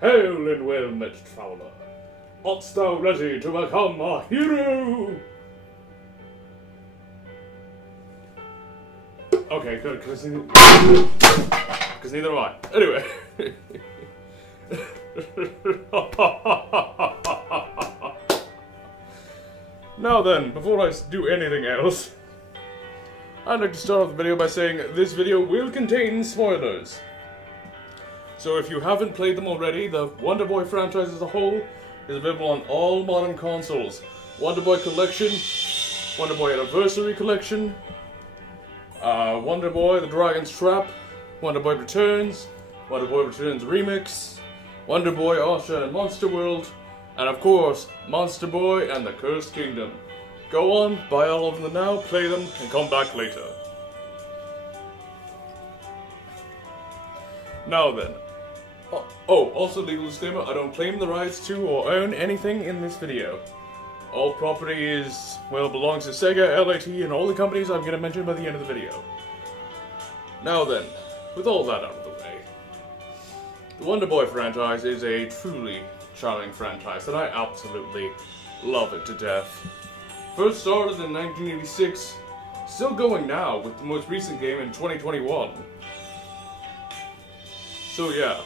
Hail and well met, traveller. Art thou ready to become a hero? Okay, good, because neither am I. Anyway. Now then, before I do anything else, I'd like to start off the video by saying this video will contain spoilers. So if you haven't played them already, the Wonder Boy franchise as a whole is available on all modern consoles. Wonder Boy Collection, Wonder Boy Anniversary Collection, Wonder Boy The Dragon's Trap, Wonder Boy Returns, Wonder Boy Returns Remix, Wonder Boy Asha and Monster World, and of course, Monster Boy and the Cursed Kingdom. Go on, buy all of them now, play them, and come back later. Now then. Oh, also legal disclaimer, I don't claim the rights to or own anything in this video. All property is, well, belongs to SEGA, LAT, and all the companies I'm going to mention by the end of the video. Now then, with all that out of the way, the Wonder Boy franchise is a truly charming franchise, and I absolutely love it to death. First started in 1986, still going now with the most recent game in 2021. So yeah.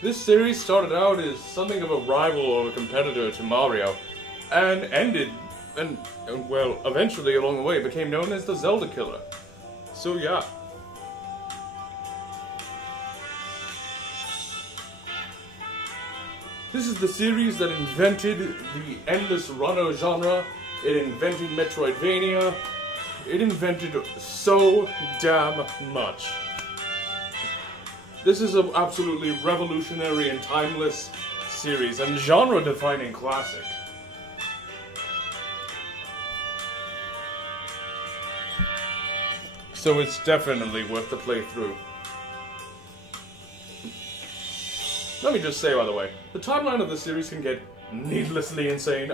This series started out as something of a rival or a competitor to Mario, and ended, and well, eventually along the way became known as the Zelda Killer. So yeah. This is the series that invented the endless runner genre, it invented Metroidvania, it invented so damn much. This is an absolutely revolutionary and timeless series, and genre-defining classic. So it's definitely worth the playthrough. Let me just say, by the way, the timeline of the series can get needlessly insane,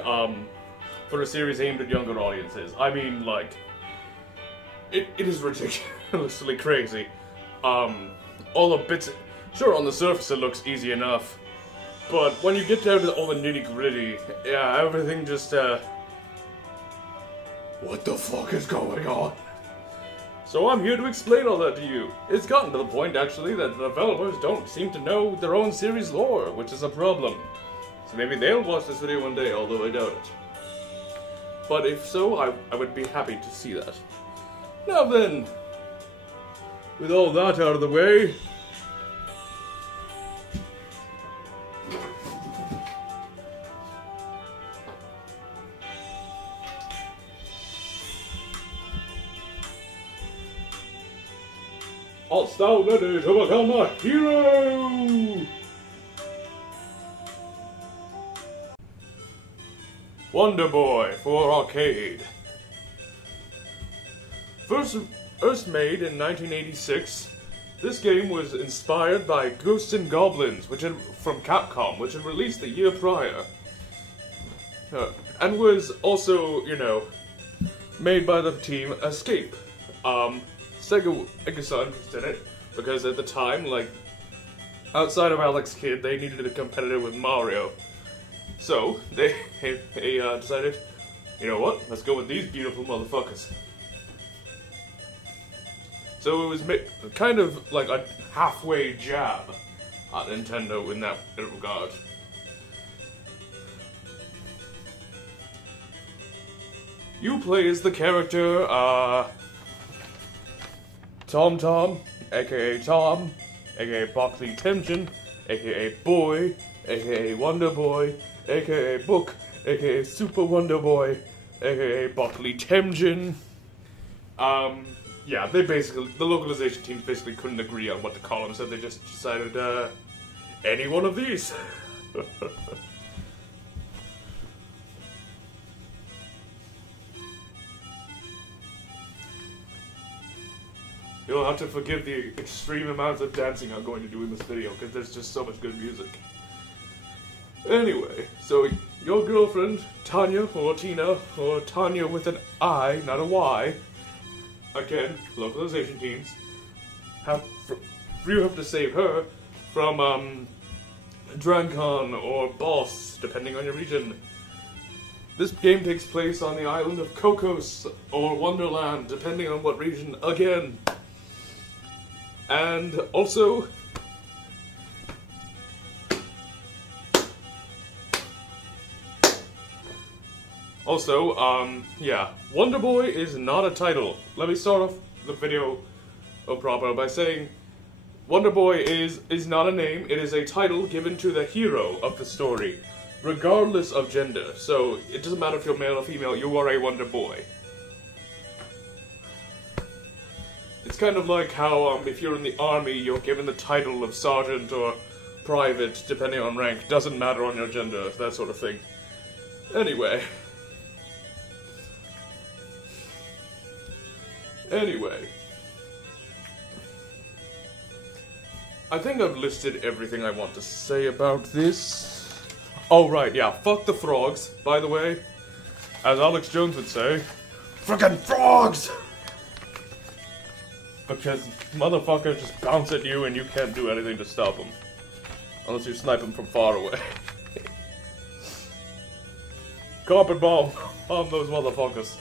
for a series aimed at younger audiences. I mean, like, it is ridiculously crazy. All the bits, sure, on the surface it looks easy enough, but when you get down to all the nitty-gritty, yeah, everything just, what the fuck is going on? So I'm here to explain all that to you. It's gotten to the point, actually, that the developers don't seem to know their own series lore, which is a problem. So maybe they'll watch this video one day, although I doubt it. But if so, I would be happy to see that. Now then, with all that out of the way, art thou ready to become a hero? Wonder Boy for arcade. First made in 1986, this game was inspired by Ghosts and Goblins, from Capcom, which had released the year prior. And was also, you know, made by the team Escape. SEGA saw interest in it, because at the time, like, outside of Alex Kidd, they needed a competitor with Mario. So, they decided, you know what, let's go with these beautiful motherfuckers. So it was kind of like a halfway jab at Nintendo in that regard. You play as the character, Tom, aka Tom, aka Boxy Temjin, aka Boy, aka Wonder Boy, aka Book, aka Super Wonder Boy, aka Boxley Temjin. Yeah, the localization teams basically couldn't agree on what to call him, so they just decided, any one of these. You'll have to forgive the extreme amounts of dancing I'm going to do in this video, because there's just so much good music. Anyway, so your girlfriend, Tanya, or Tina, or Tanya with an I, not a Y, again, localization teams, you have to save her from Drancon or Boss, depending on your region. This game takes place on the island of Kokos or Wonderland, depending on what region again. And also, yeah, Wonder Boy is not a title. Let me start off the video proper by saying Wonder Boy is not a name, it is a title given to the hero of the story, regardless of gender. So, it doesn't matter if you're male or female, you are a Wonder Boy. It's kind of like how, if you're in the army, you're given the title of sergeant or private, depending on rank. Doesn't matter on your gender, that sort of thing. Anyway. I think I've listed everything I want to say about this. Oh right, yeah, fuck the frogs, by the way. As Alex Jones would say, frickin' frogs! Because motherfuckers just bounce at you and you can't do anything to stop them. Unless you snipe them from far away. Carpet bomb on those motherfuckers.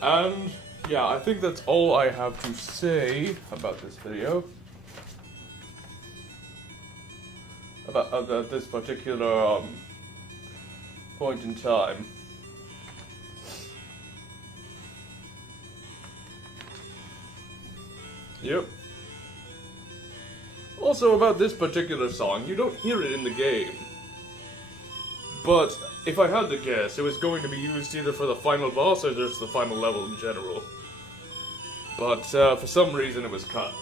And, yeah, I think that's all I have to say about this video. About this particular, point in time. Yep. Also, about this particular song, you don't hear it in the game. But, if I had to guess, it was going to be used either for the final boss or just the final level in general. But, for some reason it was cut.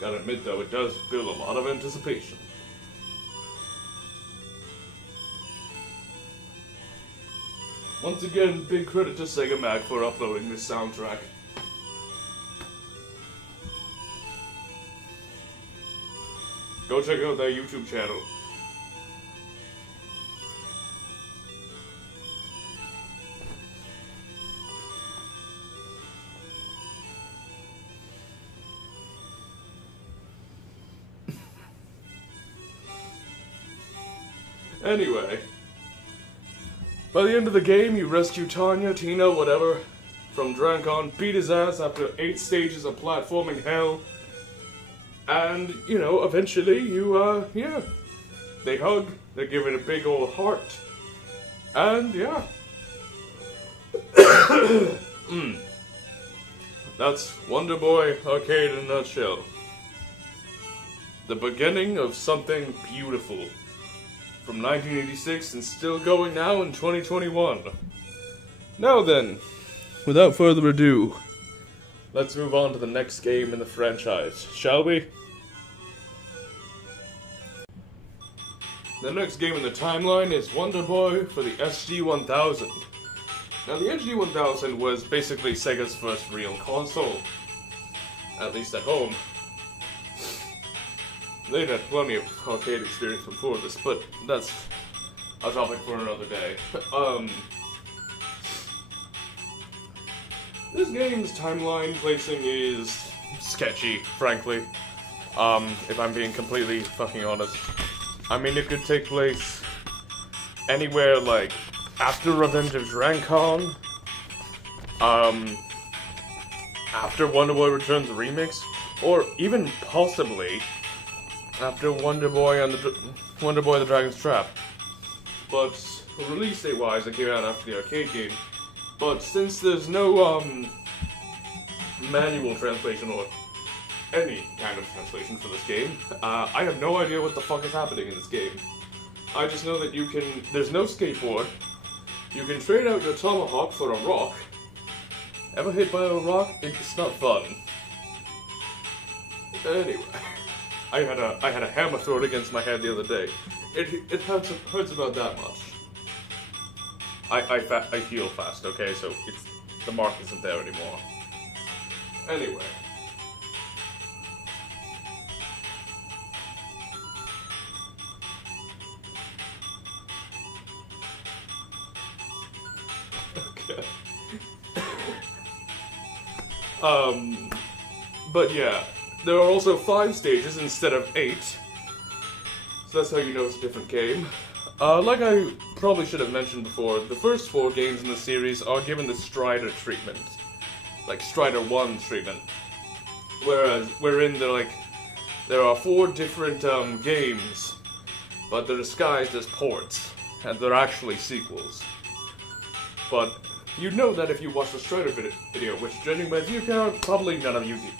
Gotta admit though, it does build a lot of anticipation. Once again, big credit to SEGA Mag for uploading this soundtrack. Go check out their YouTube channel. Anyway, by the end of the game, you rescue Tanya, Tina, whatever, from Drancon, beat his ass after 8 stages of platforming hell, and, you know, eventually you, yeah, they hug, they give it a big old heart, and, yeah. That's Wonder Boy Arcade in a nutshell. The beginning of something beautiful. From 1986 and still going now in 2021. Now then, without further ado, let's move on to the next game in the franchise, shall we? The next game in the timeline is Wonder Boy for the SG-1000. Now the SG-1000 was basically Sega's first real console, at least at home. They'd had plenty of arcade experience before this, but that's a topic for another day. This game's timeline placing is sketchy, frankly. If I'm being completely fucking honest. I mean, it could take place anywhere, like, after Revenge of Drancon, after Wonder Boy Returns Remix, or even possibly after Wonder Boy the Dragon's Trap. But release date wise, it came out after the arcade game. But since there's no manual translation or any kind of translation for this game, I have no idea what the fuck is happening in this game. I just know that there's no skateboard, you can trade out your tomahawk for a rock. Ever hit by a rock? It's not fun. Anyway. I had a hammer thrown against my head the other day. It hurts about that much. I heal fast, okay, so the mark isn't there anymore. Anyway. SEGA. But yeah, there are also 5 stages instead of 8. So that's how you know it's a different game. Like I probably should have mentioned before, the first 4 games in the series are given the Strider treatment. Like Strider 1 treatment. Wherein there are 4 different games, but they're disguised as ports, and they're actually sequels. But you'd know that if you watch the Strider video, which, judging by view count, probably none of you do.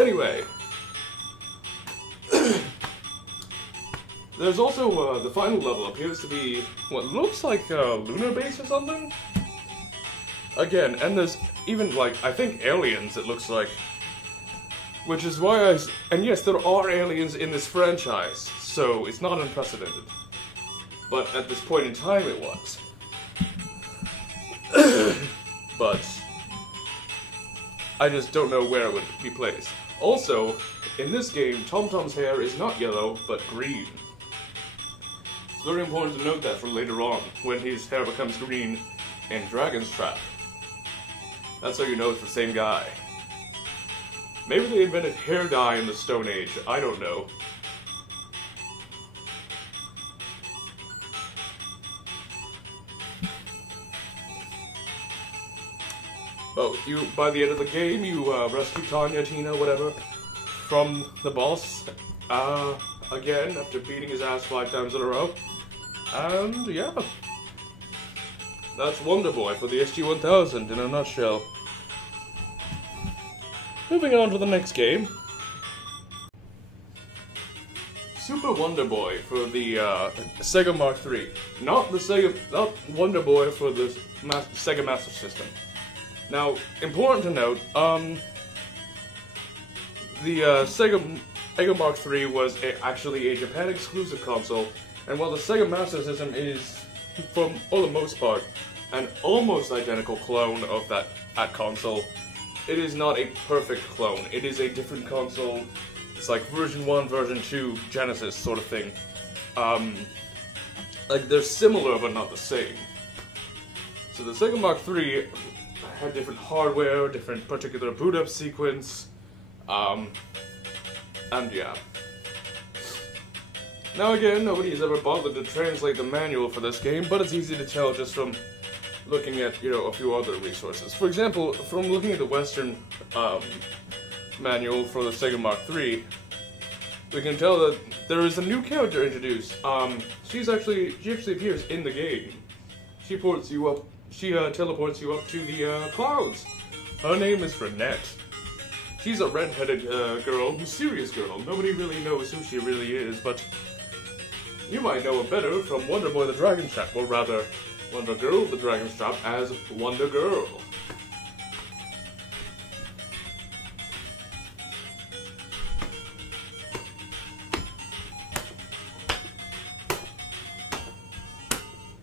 Anyway, there's also, the final level appears to be what looks like a lunar base or something? Again, and there's even, like, I think aliens, it looks like. Which is why and yes, there are aliens in this franchise, so it's not unprecedented. But at this point in time, it was. But I just don't know where it would be placed. Also, in this game, TomTom's hair is not yellow, but green. It's very important to note that for later on, when his hair becomes green in Dragon's Trap. That's how you know it's the same guy. Maybe they invented hair dye in the Stone Age, I don't know. Oh, by the end of the game, you rescue Tanya, Tina, whatever, from the boss, again, after beating his ass 5 times in a row. And, yeah. That's Wonder Boy for the SG-1000 in a nutshell. Moving on to the next game. Super Wonder Boy for the SEGA Mark III. Not Wonder Boy for the SEGA Master System. Now, important to note, the SEGA Mark III was actually a Japan exclusive console, and while the SEGA Master System is, for the most part, an almost identical clone of that console, it is not a perfect clone. It is a different console. It's like version 1, version 2, Genesis sort of thing. Like, they're similar but not the same. So the SEGA Mark III had different hardware, different particular boot-up sequence, and yeah. Now again, nobody has ever bothered to translate the manual for this game, but it's easy to tell just from looking at, a few other resources. For example, from looking at the Western manual for the SEGA Mark III, we can tell that there is a new character introduced. She actually appears in the game. She teleports you up to the clouds. Her name is Renette. She's a red-headed girl, mysterious girl. Nobody really knows who she really is, but you might know her better from Wonder Boy the Dragon Trap, or rather, Wonder Girl the Dragon Trap as Wonder Girl.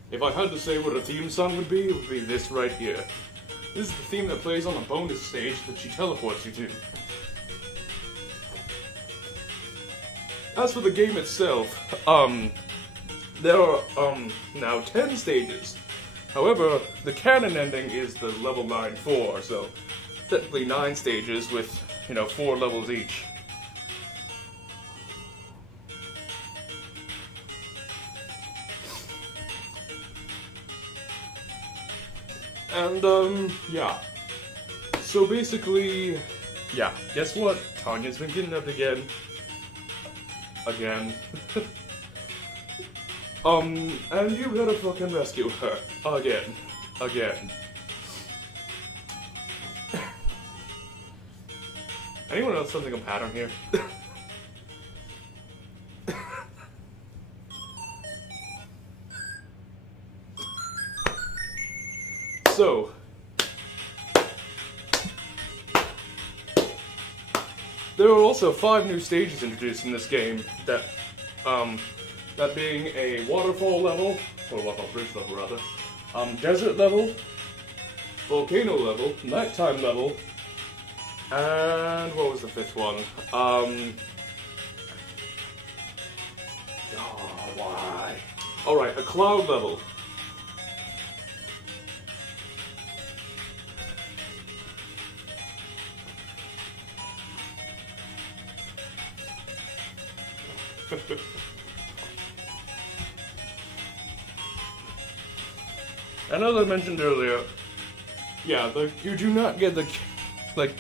If I had to say what a theme song would be, it would be this right here. This is the theme that plays on a bonus stage that she teleports you to. As for the game itself, there are, now 10 stages. However, the canon ending is the level 9-4, so technically 9 stages with, 4 levels each. And, yeah. So basically, yeah, guess what? Tanya's been kidnapped again. Again. And you gotta fucking rescue her. Again. Anyone else sensing a pattern here? So, there are also 5 new stages introduced in this game, that being a waterfall level, or waterfall bridge level rather, desert level, volcano level, nighttime level, and what was the 5th one? Why? Alright, a cloud level. And as I mentioned earlier, yeah, you do not get the, like,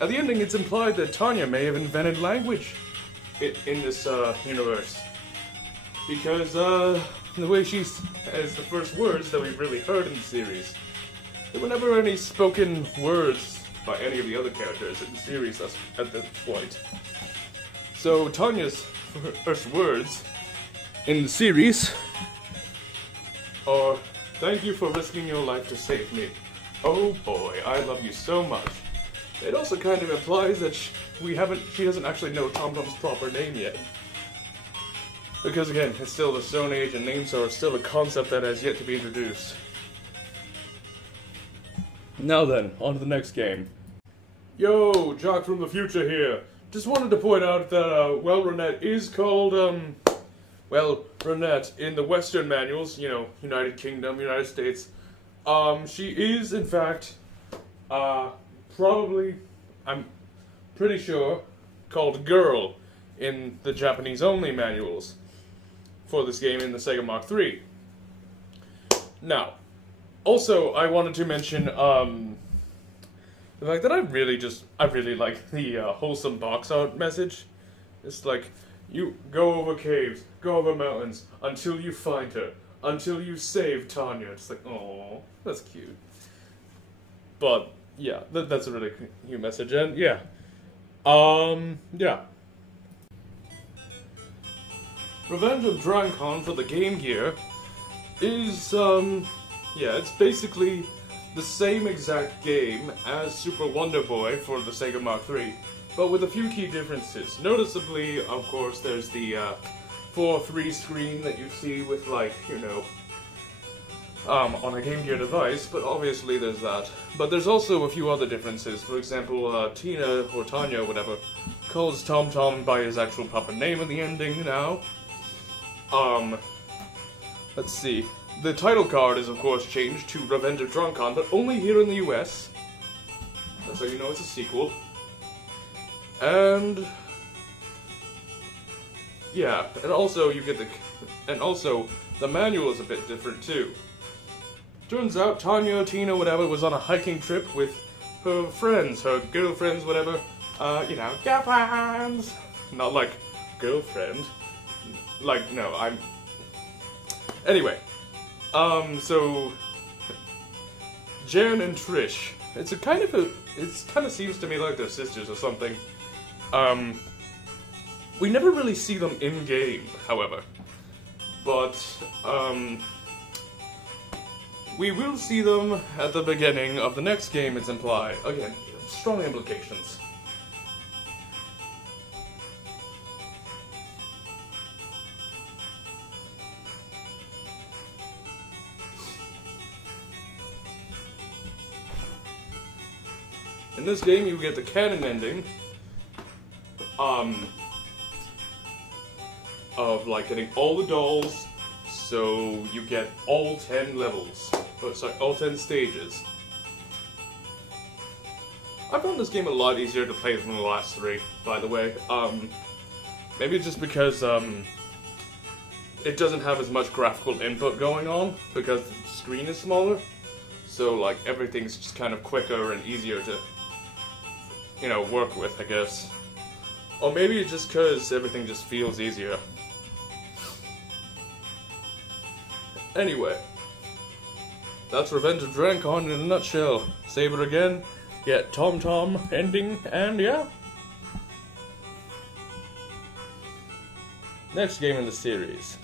at the ending it's implied that Tanya may have invented language in this universe. Because the way she has the first words that we've really heard in the series, there were never any spoken words by any of the other characters in the series at this point. So Tanya's first words in the series are, "Thank you for risking your life to save me. Oh boy, I love you so much." It also kind of implies that she doesn't actually know Tom Tom's proper name yet. Because again, it's still the Stone Age and names are still a concept that has yet to be introduced. Now then, on to the next game. Yo, Jock from the future here. Just wanted to point out that, well, Renette is called, well, Renette in the Western manuals, you know, United Kingdom, United States. She is, in fact, probably, I'm pretty sure, called Girl in the Japanese-only manuals for this game in the SEGA Mark III. Now, also, I wanted to mention, the fact that I really like the wholesome box art message. It's like, you go over caves, go over mountains, until you find her, until you save Tanya. It's like, oh, that's cute. But, yeah, that's a really cute message, and yeah. Yeah. Revenge of Drancon for the Game Gear is, yeah, it's basically the same exact game as Super Wonder Boy for the SEGA Mark III, but with a few key differences. Noticeably, of course, there's the 4:3 screen that you see with, like, you know, on a Game Gear device, but obviously there's that. But there's also a few other differences. For example, Tina, or Tanya, whatever, calls Tom Tom by his actual proper name in the ending now. Let's see. The title card is, of course, changed to Revenge of Drancon, but only here in the US. That's how you know it's a sequel. And yeah, and also you get the manual is a bit different too. Turns out Tanya, Tina, whatever, was on a hiking trip with her friends, her girlfriends, whatever. You know, girlfriends. Not like girlfriend. Like, no, Anyway. So Jan and Trish. It kind of seems to me like they're sisters or something. We never really see them in game, however. But we will see them at the beginning of the next game, it's implied. Again, strong implications. In this game, you get the canon ending, of, like, getting all the dolls, so you get all 10 levels. Oh, sorry, all 10 stages. I found this game a lot easier to play than the last 3, by the way. Maybe just because, it doesn't have as much graphical input going on, because the screen is smaller. So, like, everything's just kind of quicker and easier to, you know, work with, I guess. Or maybe it's just because everything just feels easier. Anyway, that's Revenge of Drancon in a nutshell. Save it again, get Tom Tom ending, and yeah. Next game in the series.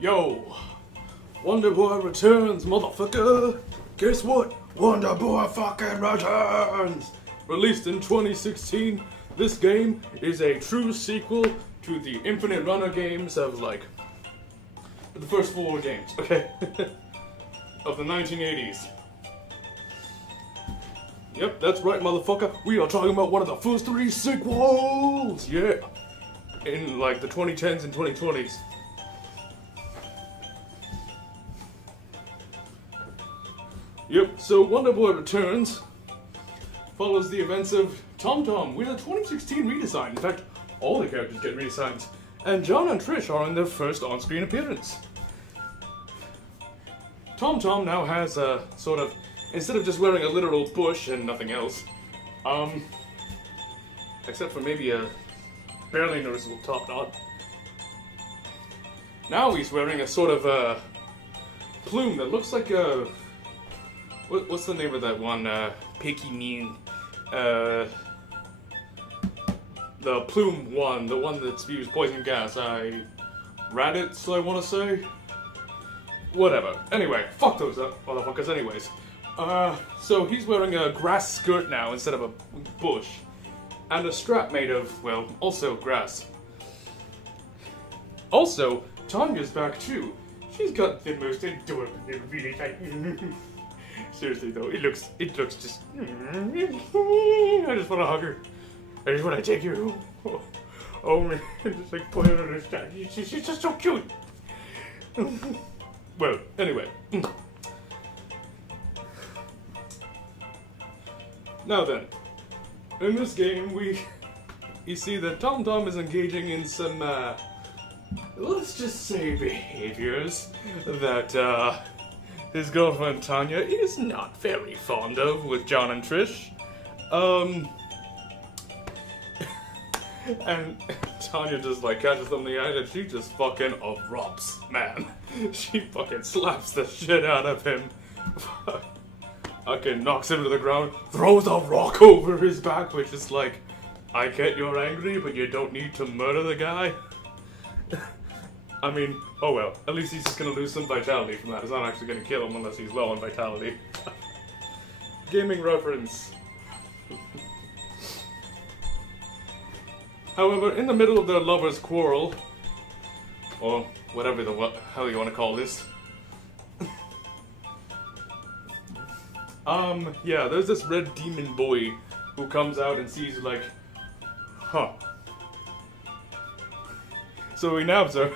Yo! Wonder Boy returns, motherfucker! Guess what? Wonder Boy fucking returns! Released in 2016, this game is a true sequel to the Infinite Runner games of, like, the first 4 games, okay? Of the 1980s. Yep, that's right, motherfucker. We are talking about one of the first 3 sequels! Yeah! In, like, the 2010s and 2020s. Yep, so Wonder Boy Returns follows the events of Tom Tom with a 2016 redesign. In fact, all the characters get reassigned. And John and Trish are in their first on-screen appearance. Tom now has a sort of, instead of just wearing a literal bush and nothing else, except for maybe a barely noticeable top knot, now he's wearing a sort of plume that looks like a, what's the name of that one, Pekingese, the plume one, the one that spews poison gas, Raditz, I want to say? Whatever. Anyway, fuck those motherfuckers anyways. So he's wearing a grass skirt now instead of a bush. And a strap made of, well, also grass. Also, Tanya's back too. She's got the most adorable little really tight. Seriously though, it looks just. I just want to hug her. I just want to take her. Oh man, just like put her on her side. She's just so cute. Well, anyway. Now then, in this game you see that Tom is engaging in some, let's just say behaviors that, his girlfriend Tanya is not very fond of with John and Trish. And Tanya just like catches them in the eye and she just fucking erupts, man. She fucking slaps the shit out of him. Fucking knocks him to the ground, throws a rock over his back, which is like, I get you're angry, but you don't need to murder the guy. I mean, oh well, at least he's just gonna lose some vitality from that. It's not actually gonna kill him unless he's low on vitality. Gaming reference. However, in the middle of their lovers' quarrel, or whatever the hell you want to call this, yeah, there's this red demon boy who comes out and sees like, huh. So he nabs her,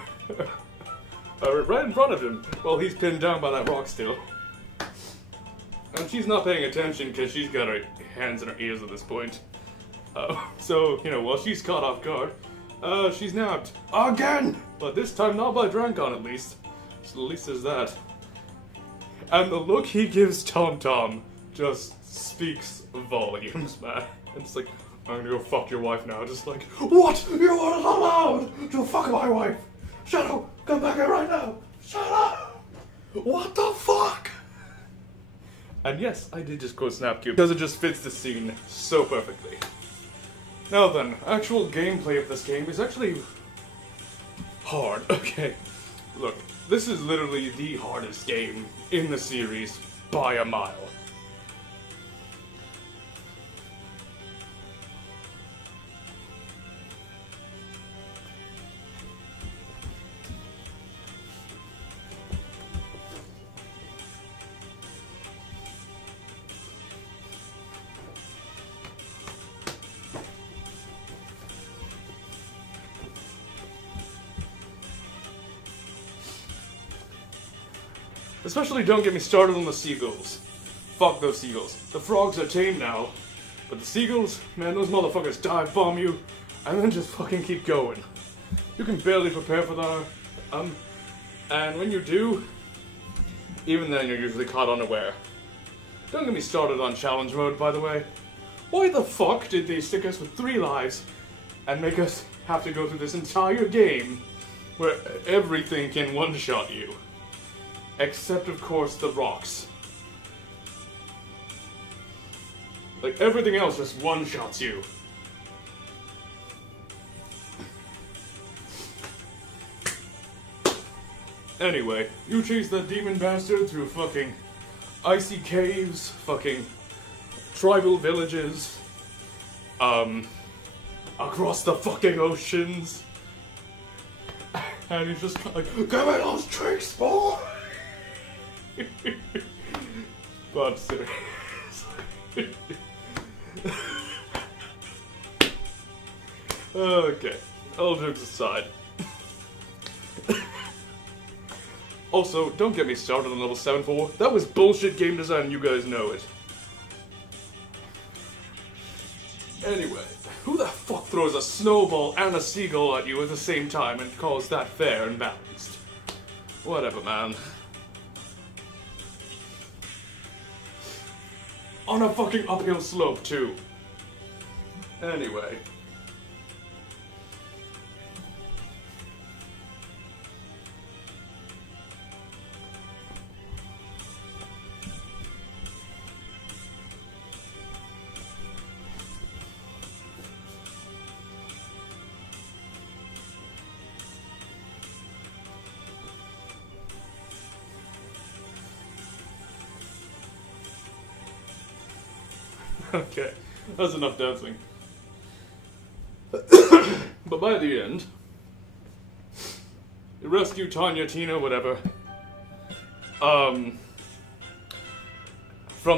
right in front of him, while he's pinned down by that rock still. And she's not paying attention because she's got her hands in her ears at this point. So, you know, while she's caught off guard, she's nabbed again! But this time not by Drancon, at least. So at least there's that. And the look he gives Tom just speaks volumes, man. And it's like, I'm gonna go fuck your wife now. Just like, what? You are not allowed to fuck my wife! Shut up! Come back here right now! Shut up! What the fuck? And yes, I did just quote Snapcube, because it just fits the scene so perfectly. Now then, actual gameplay of this game is actually hard. Okay, look, this is literally the hardest game in the series by a mile. Especially don't get me started on the seagulls. Fuck those seagulls. The frogs are tame now, but the seagulls, man, those motherfuckers dive bomb you, and then just fucking keep going. You can barely prepare for that, and when you do, even then you're usually caught unaware. Don't get me started on challenge mode, by the way. Why the fuck did they stick us with 3 lives and make us have to go through this entire game where everything can one-shot you? Except, of course, the rocks. Like, everything else just one-shots you. Anyway, you chase that demon bastard through fucking icy caves, fucking tribal villages, across the fucking oceans. And he's just like, give me those tricks, boy! But seriously. Okay, all jokes aside. Also, don't get me started on level 7-4. That was bullshit game design, you guys know it. Anyway. Who the fuck throws a snowball and a seagull at you at the same time and calls that fair and balanced? Whatever, man. On a fucking uphill slope, too. Anyway. Okay, that's enough dancing. But by the end, you rescue Tanya, Tina, whatever, from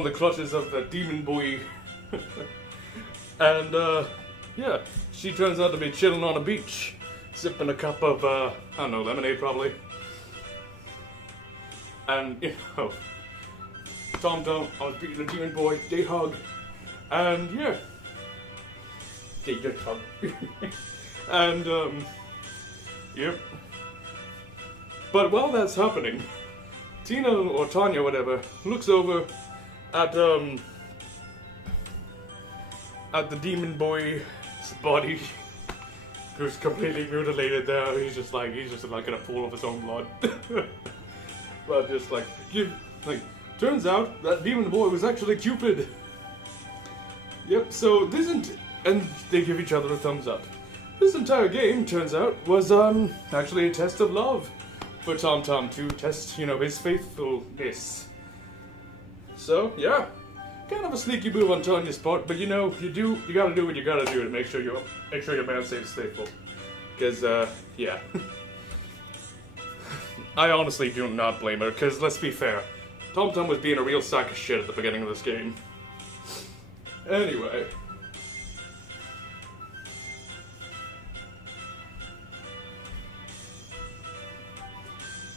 the clutches of the demon boy. And, yeah, she turns out to be chilling on a beach, sipping a cup of, I don't know, lemonade probably. And, you know, Tom, I was beating the demon boy, they hug. And yeah, and yep. But while that's happening, Tina or Tanya, whatever, looks over at the demon boy's body, who's completely mutilated there. He's just like in a pool of his own blood. But just turns out that demon boy was actually Cupid. Yep, so and they give each other a thumbs up. This entire game, turns out, was, actually a test of love for Tom to test, you know, his faithfulness. So, yeah, kind of a sneaky move on Tanya's part, but you know, you gotta do what you gotta do to make sure your man stays faithful. Because, yeah. I honestly do not blame her, because let's be fair, Tom was being a real sack of shit at the beginning of this game. Anyway.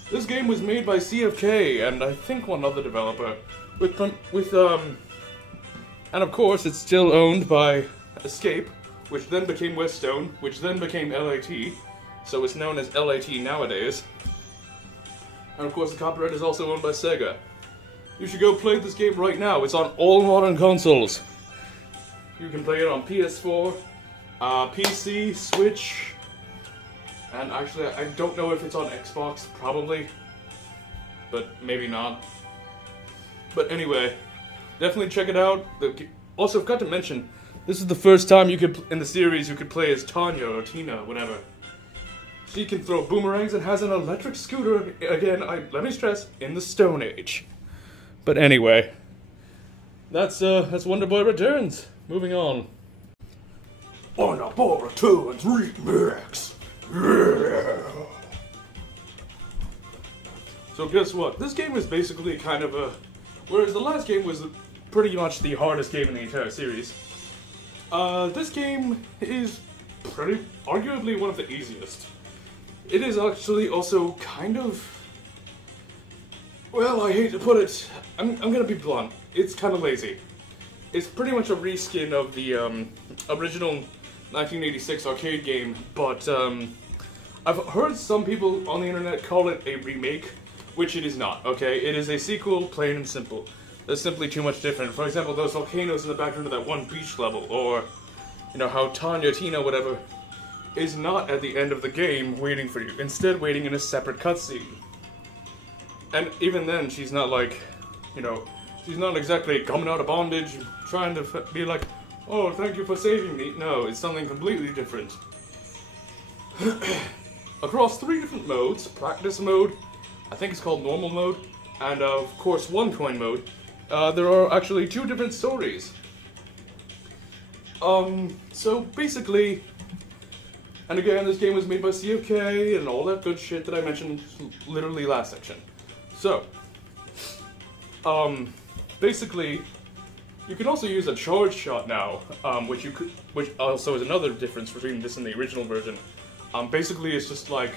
This game was made by CFK and I think one other developer. And of course it's still owned by Escape, which then became Westone, which then became LAT, so it's known as LAT nowadays. And of course the copyright is also owned by SEGA. You should go play this game right now, it's on all modern consoles. You can play it on PS4, PC, Switch, and actually I don't know if it's on Xbox, probably, but maybe not. But anyway, definitely check it out. Also, I've got to mention, this is the first time in the series you could play as Tanya or Tina, whatever. She can throw boomerangs and has an electric scooter, again, let me stress, in the Stone Age. But anyway, that's Wonder Boy Returns. Moving on. Wonder Boy Returns Remix! Yeah! So guess what? This game is basically kind of a... Whereas the last game was pretty much the hardest game in the entire series, this game is arguably one of the easiest. It is actually also kind of... Well, I hate to put it, I'm gonna be blunt, it's kind of lazy. It's pretty much a reskin of the original 1986 arcade game, but I've heard some people on the internet call it a remake, which it is not, okay? It is a sequel, plain and simple. There's simply too much different. For example, those volcanoes in the background of that one beach level, or, you know, how Tanya, Tina, whatever, is not at the end of the game waiting for you, instead waiting in a separate cutscene. And even then, she's not like, you know, she's not exactly coming out of bondage, trying to be like, oh, thank you for saving me. No, it's something completely different. Across 3 different modes, practice mode, I think it's called normal mode, and of course 1 coin mode, there are actually 2 different stories. So basically, and again, this game was made by CFK and all that good shit that I mentioned literally last section. So, basically, you can also use a charge shot now, which also is another difference between this and the original version. Basically, it's just like,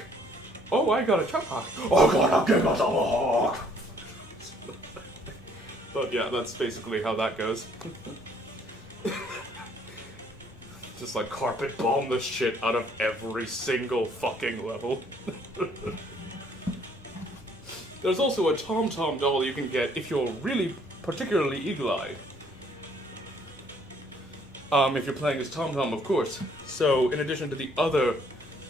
oh, I got a chop hack. Oh, I got a giga hack. But yeah, that's basically how that goes. just like carpet bomb the shit out of every single fucking level. There's also a Tom-Tom doll you can get if you're really particularly eagle-eyed. If you're playing as Tom-Tom, of course. So, in addition to the other,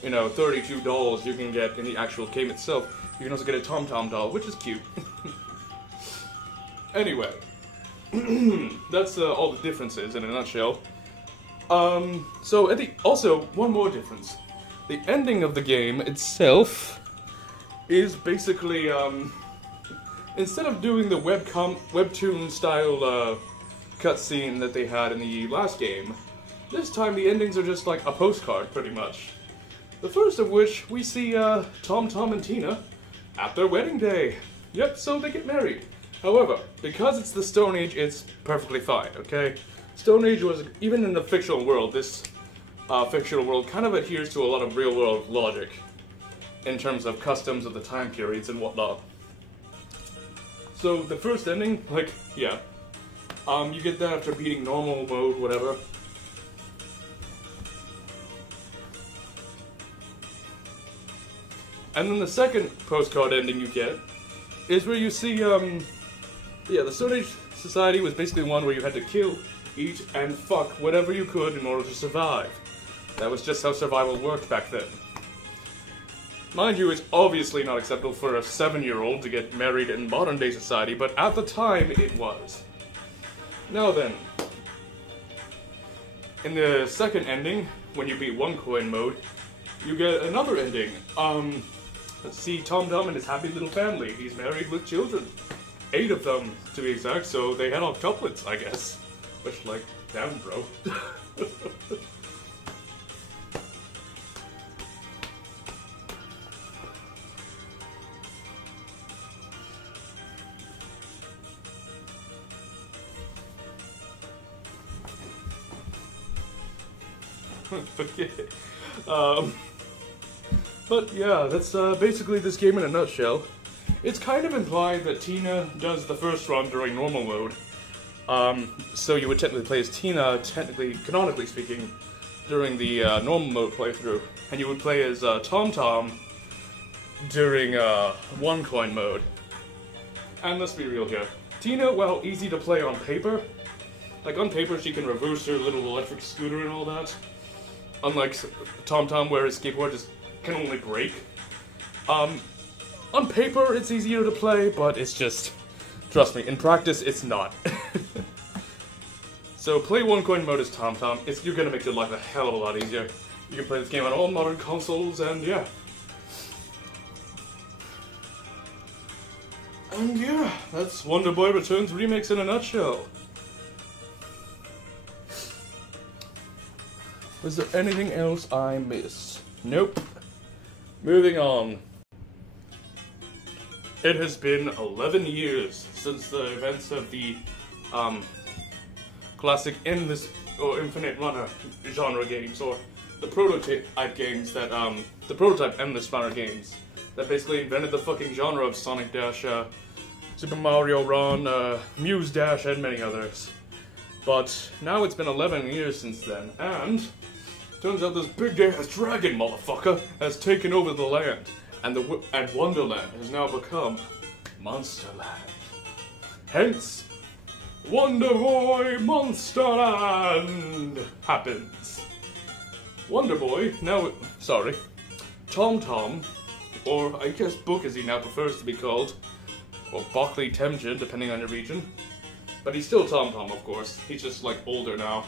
32 dolls you can get in the actual game itself, you can also get a Tom-Tom doll, which is cute. Anyway, that's all the differences in a nutshell. Also, one more difference. The ending of the game itself is basically, instead of doing the webtoon-style cutscene that they had in the last game, this time the endings are just like a postcard, pretty much. The first of which, we see Tom and Tina at their wedding day. Yep, so they get married. However, because it's the Stone Age, it's perfectly fine, okay? Stone Age was, even in the fictional world, this fictional world kind of adheres to a lot of real-world logic in terms of customs of the time periods and whatnot. So, the first ending, you get that after beating normal mode, whatever. And then the second postcard ending you get is where you see, the Stone Age society was basically one where you had to kill, eat, and fuck whatever you could in order to survive. That was just how survival worked back then. Mind you, it's obviously not acceptable for a 7-year-old to get married in modern-day society, but at the time, it was. Now then, in the second ending, when you beat one coin mode, you get another ending. Let's see Tom-Tom and his happy little family. He's married with children. 8 of them, to be exact, so they had octuplets, I guess. Which, damn, bro. Okay. But yeah, that's basically this game in a nutshell. It's kind of implied that Tina does the first run during normal mode. So you would technically play as Tina, canonically speaking, during the normal mode playthrough. And you would play as Tom-Tom during one coin mode. And let's be real here. Tina, while easy to play on paper, on paper she can reverse her little electric scooter and all that. Unlike Tom-Tom, where his skateboard just can only break. On paper, it's easier to play, but it's just... Trust me, in practice, it's not. So, play one coin mode as Tom-Tom. You're gonna make your life a hell of a lot easier. You can play this game on all modern consoles, and yeah. And yeah, that's Wonder Boy Returns Remix in a nutshell. Was there anything else I missed? Nope. Moving on. It has been 11 years since the events of the classic Endless or Infinite Runner genre games, or the prototype games that the prototype Endless Runner games that basically invented the fucking genre of Sonic Dash, Super Mario Run, Muse Dash, and many others. But now it's been 11 years since then, and turns out this big-ass dragon motherfucker has taken over the land, and Wonderland has now become Monsterland. Hence, Wonder Boy Monsterland happens. Wonder Boy, Tom-Tom, or I guess Book as he now prefers to be called, or Bockley Temjin, depending on your region. But he's still Tom-Tom, of course. He's just, older now.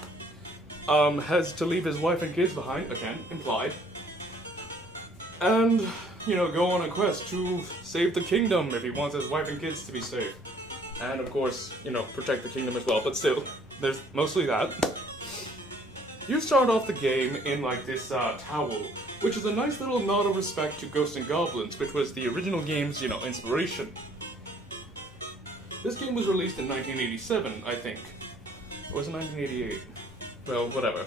Has to leave his wife and kids behind, again, implied. And, go on a quest to save the kingdom if he wants his wife and kids to be safe. And, of course, protect the kingdom as well, but still, there's mostly that. You start off the game in, this towel, which is a nice little nod of respect to Ghosts and Goblins, which was the original game's, inspiration. This game was released in 1987, I think. Or was it 1988? Well, whatever.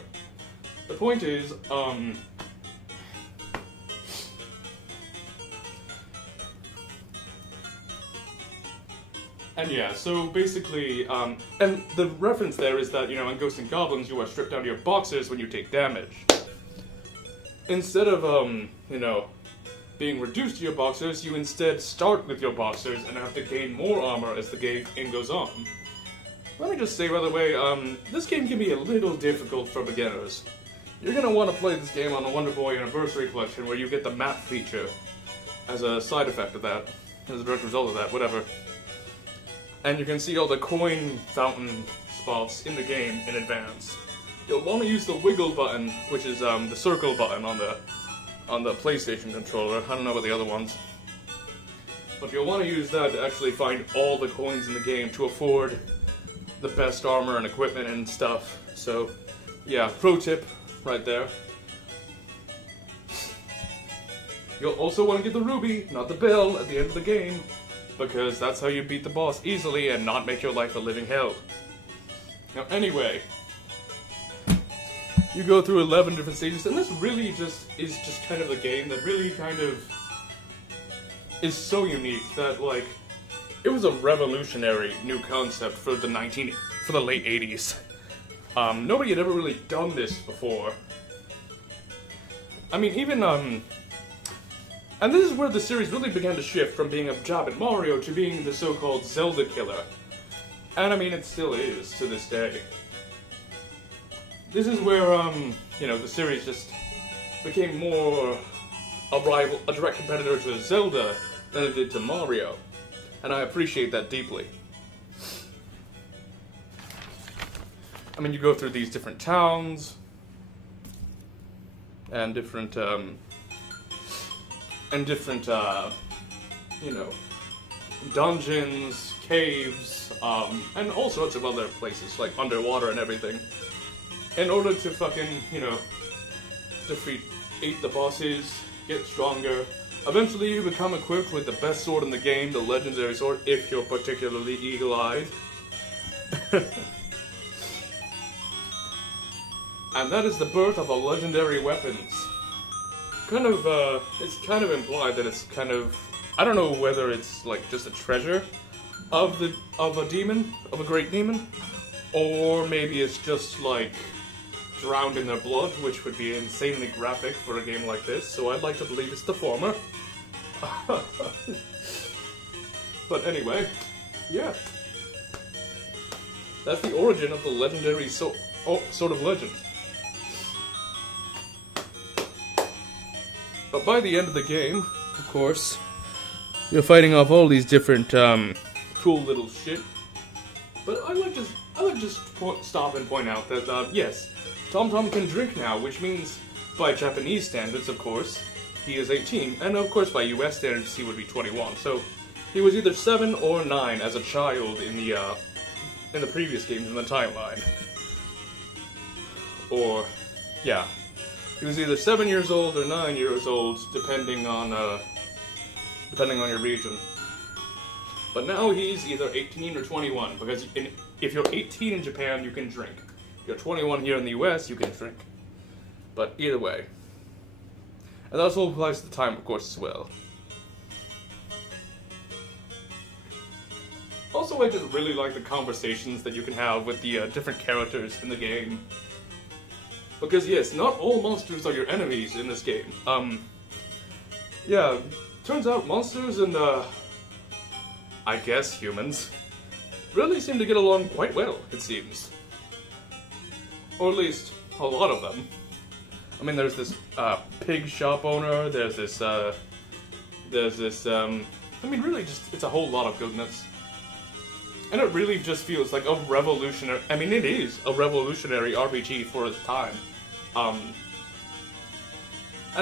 The point is, And yeah, so basically, and the reference there is that, you know, in Ghosts and Goblins, you are stripped down to your boxers when you take damage. Instead of, you know, being reduced to your boxers, you instead start with your boxers and have to gain more armor as the game goes on. Let me just say, by the way, this game can be a little difficult for beginners. You're gonna want to play this game on the Wonder Boy Anniversary Collection, where you get the map feature as a side effect of that, as a direct result of that, whatever. And you can see all the coin fountain spots in the game in advance. You'll want to use the wiggle button, which is the circle button on the PlayStation controller. I don't know about the other ones. But you'll want to use that to actually find all the coins in the game to afford the best armor and equipment and stuff. So, yeah, pro tip right there. You'll also want to get the ruby, not the bell, at the end of the game, because that's how you beat the boss easily and not make your life a living hell. Now, anyway, you go through 11 different stages, and this really is just kind of a game that really kind of is so unique that, like, it was a revolutionary new concept for the late 80s. Nobody had ever really done this before. I mean, even, and this is where the series really began to shift from being a job at Mario to being the so-called Zelda killer. And I mean, it still is to this day. This is where, you know, the series just became more a direct competitor to Zelda than it did to Mario. And I appreciate that deeply. I mean, you go through these different towns, and different, you know, dungeons, caves, and all sorts of other places, like underwater and everything. In order to fucking, you know, defeat the bosses, get stronger. Eventually you become equipped with the best sword in the game, the legendary sword, if you're particularly eagle-eyed. And that is the birth of the legendary weapons. Kind of, it's kind of implied that it's kind of, I don't know whether it's like just a treasure of a demon, of a great demon, or maybe it's just like drowned in their blood, which would be insanely graphic for a game like this, so I'd like to believe it's the former. But anyway, yeah. That's the origin of the legendary Sword of Legend. But by the end of the game, of course, you're fighting off all these different, cool little shit. But I'd like to just stop and point out that, yes, Tom can drink now, which means, by Japanese standards, of course, he is 18, and of course by US standards he would be 21, so he was either 7 or 9 as a child in the previous games in the timeline. Or, yeah, he was either 7 years old or 9 years old, depending on your region. But now he's either 18 or 21, because if you're 18 in Japan, you can drink. If you're 21 here in the US, you can drink. But either way. And that also applies to the time, of course, as well. Also, I just really like the conversations that you can have with the different characters in the game. Because yes, not all monsters are your enemies in this game. Yeah, turns out monsters and, I guess humans, really seem to get along quite well, it seems. Or at least, a lot of them. I mean, there's this, pig shop owner, there's this, I mean, really just, it's a whole lot of goodness. And it really just feels like a revolutionary, I mean, it is a revolutionary RPG for its time. And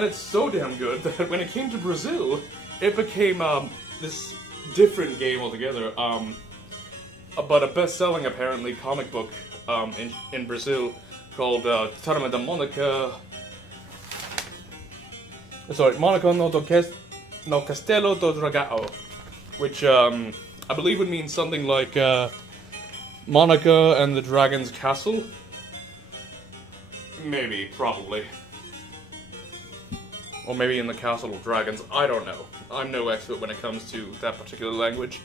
it's so damn good that when it came to Brazil, it became, this different game altogether, but a best-selling, apparently, comic book, in Brazil, called, Turma da Mônica... Sorry, Mônica no Castelo do Dragão, which, I believe would mean something like, Monica and the Dragon's Castle? Maybe, probably. Or maybe in the Castle of Dragons, I don't know. I'm no expert when it comes to that particular language.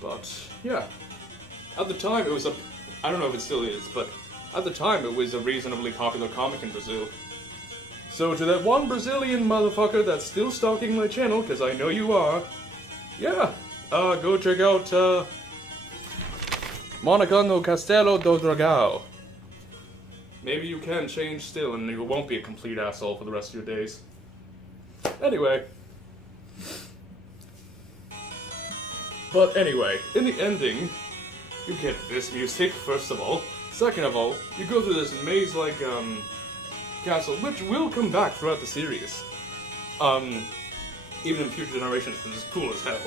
But, yeah. At the time, it was a... I don't know if it still is, but at the time, it was a reasonably popular comic in Brazil. So to that one Brazilian motherfucker that's still stalking my channel, because I know you are, yeah, go check out, Monica no Castelo do Dragão. Maybe you can change still and you won't be a complete asshole for the rest of your days. Anyway. But anyway, in the ending, you get this music, first of all. Second of all, you go through this maze-like, castle, which will come back throughout the series. Even in future generations, because it's cool as hell.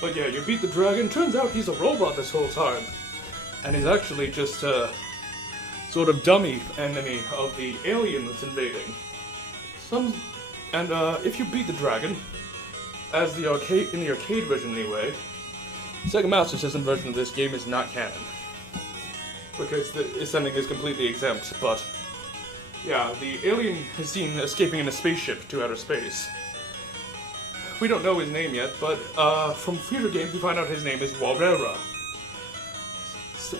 But yeah, you beat the dragon. Turns out he's a robot this whole time. And he's actually just a sort of dummy enemy of the alien that's invading. If you beat the dragon, as the in the arcade version anyway, Sega Master System version of this game is not canon. Because its ending is completely exempt, but yeah, the alien is seen escaping in a spaceship to outer space. We don't know his name yet, but from future games we find out his name is Warera.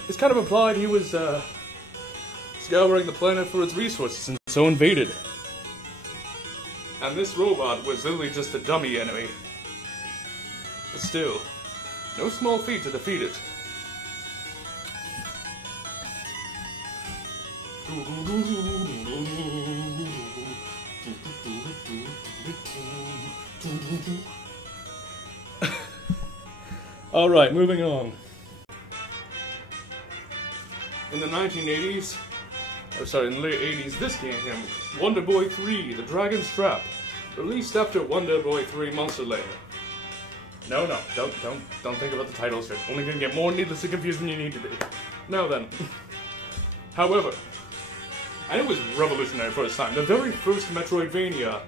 It's kind of implied he was scouring the planet for its resources and so invaded. And this robot was literally just a dummy enemy. But still, no small feat to defeat it. Alright, moving on. In the 1980s, in the late 80s, this game came, Wonder Boy 3, The Dragon's Trap, released after Wonder Boy 3 Monster Lair. No, don't think about the titles, you're only gonna get more needlessly confused than you need to be. Now then. However, and it was revolutionary for its time, the very first Metroidvania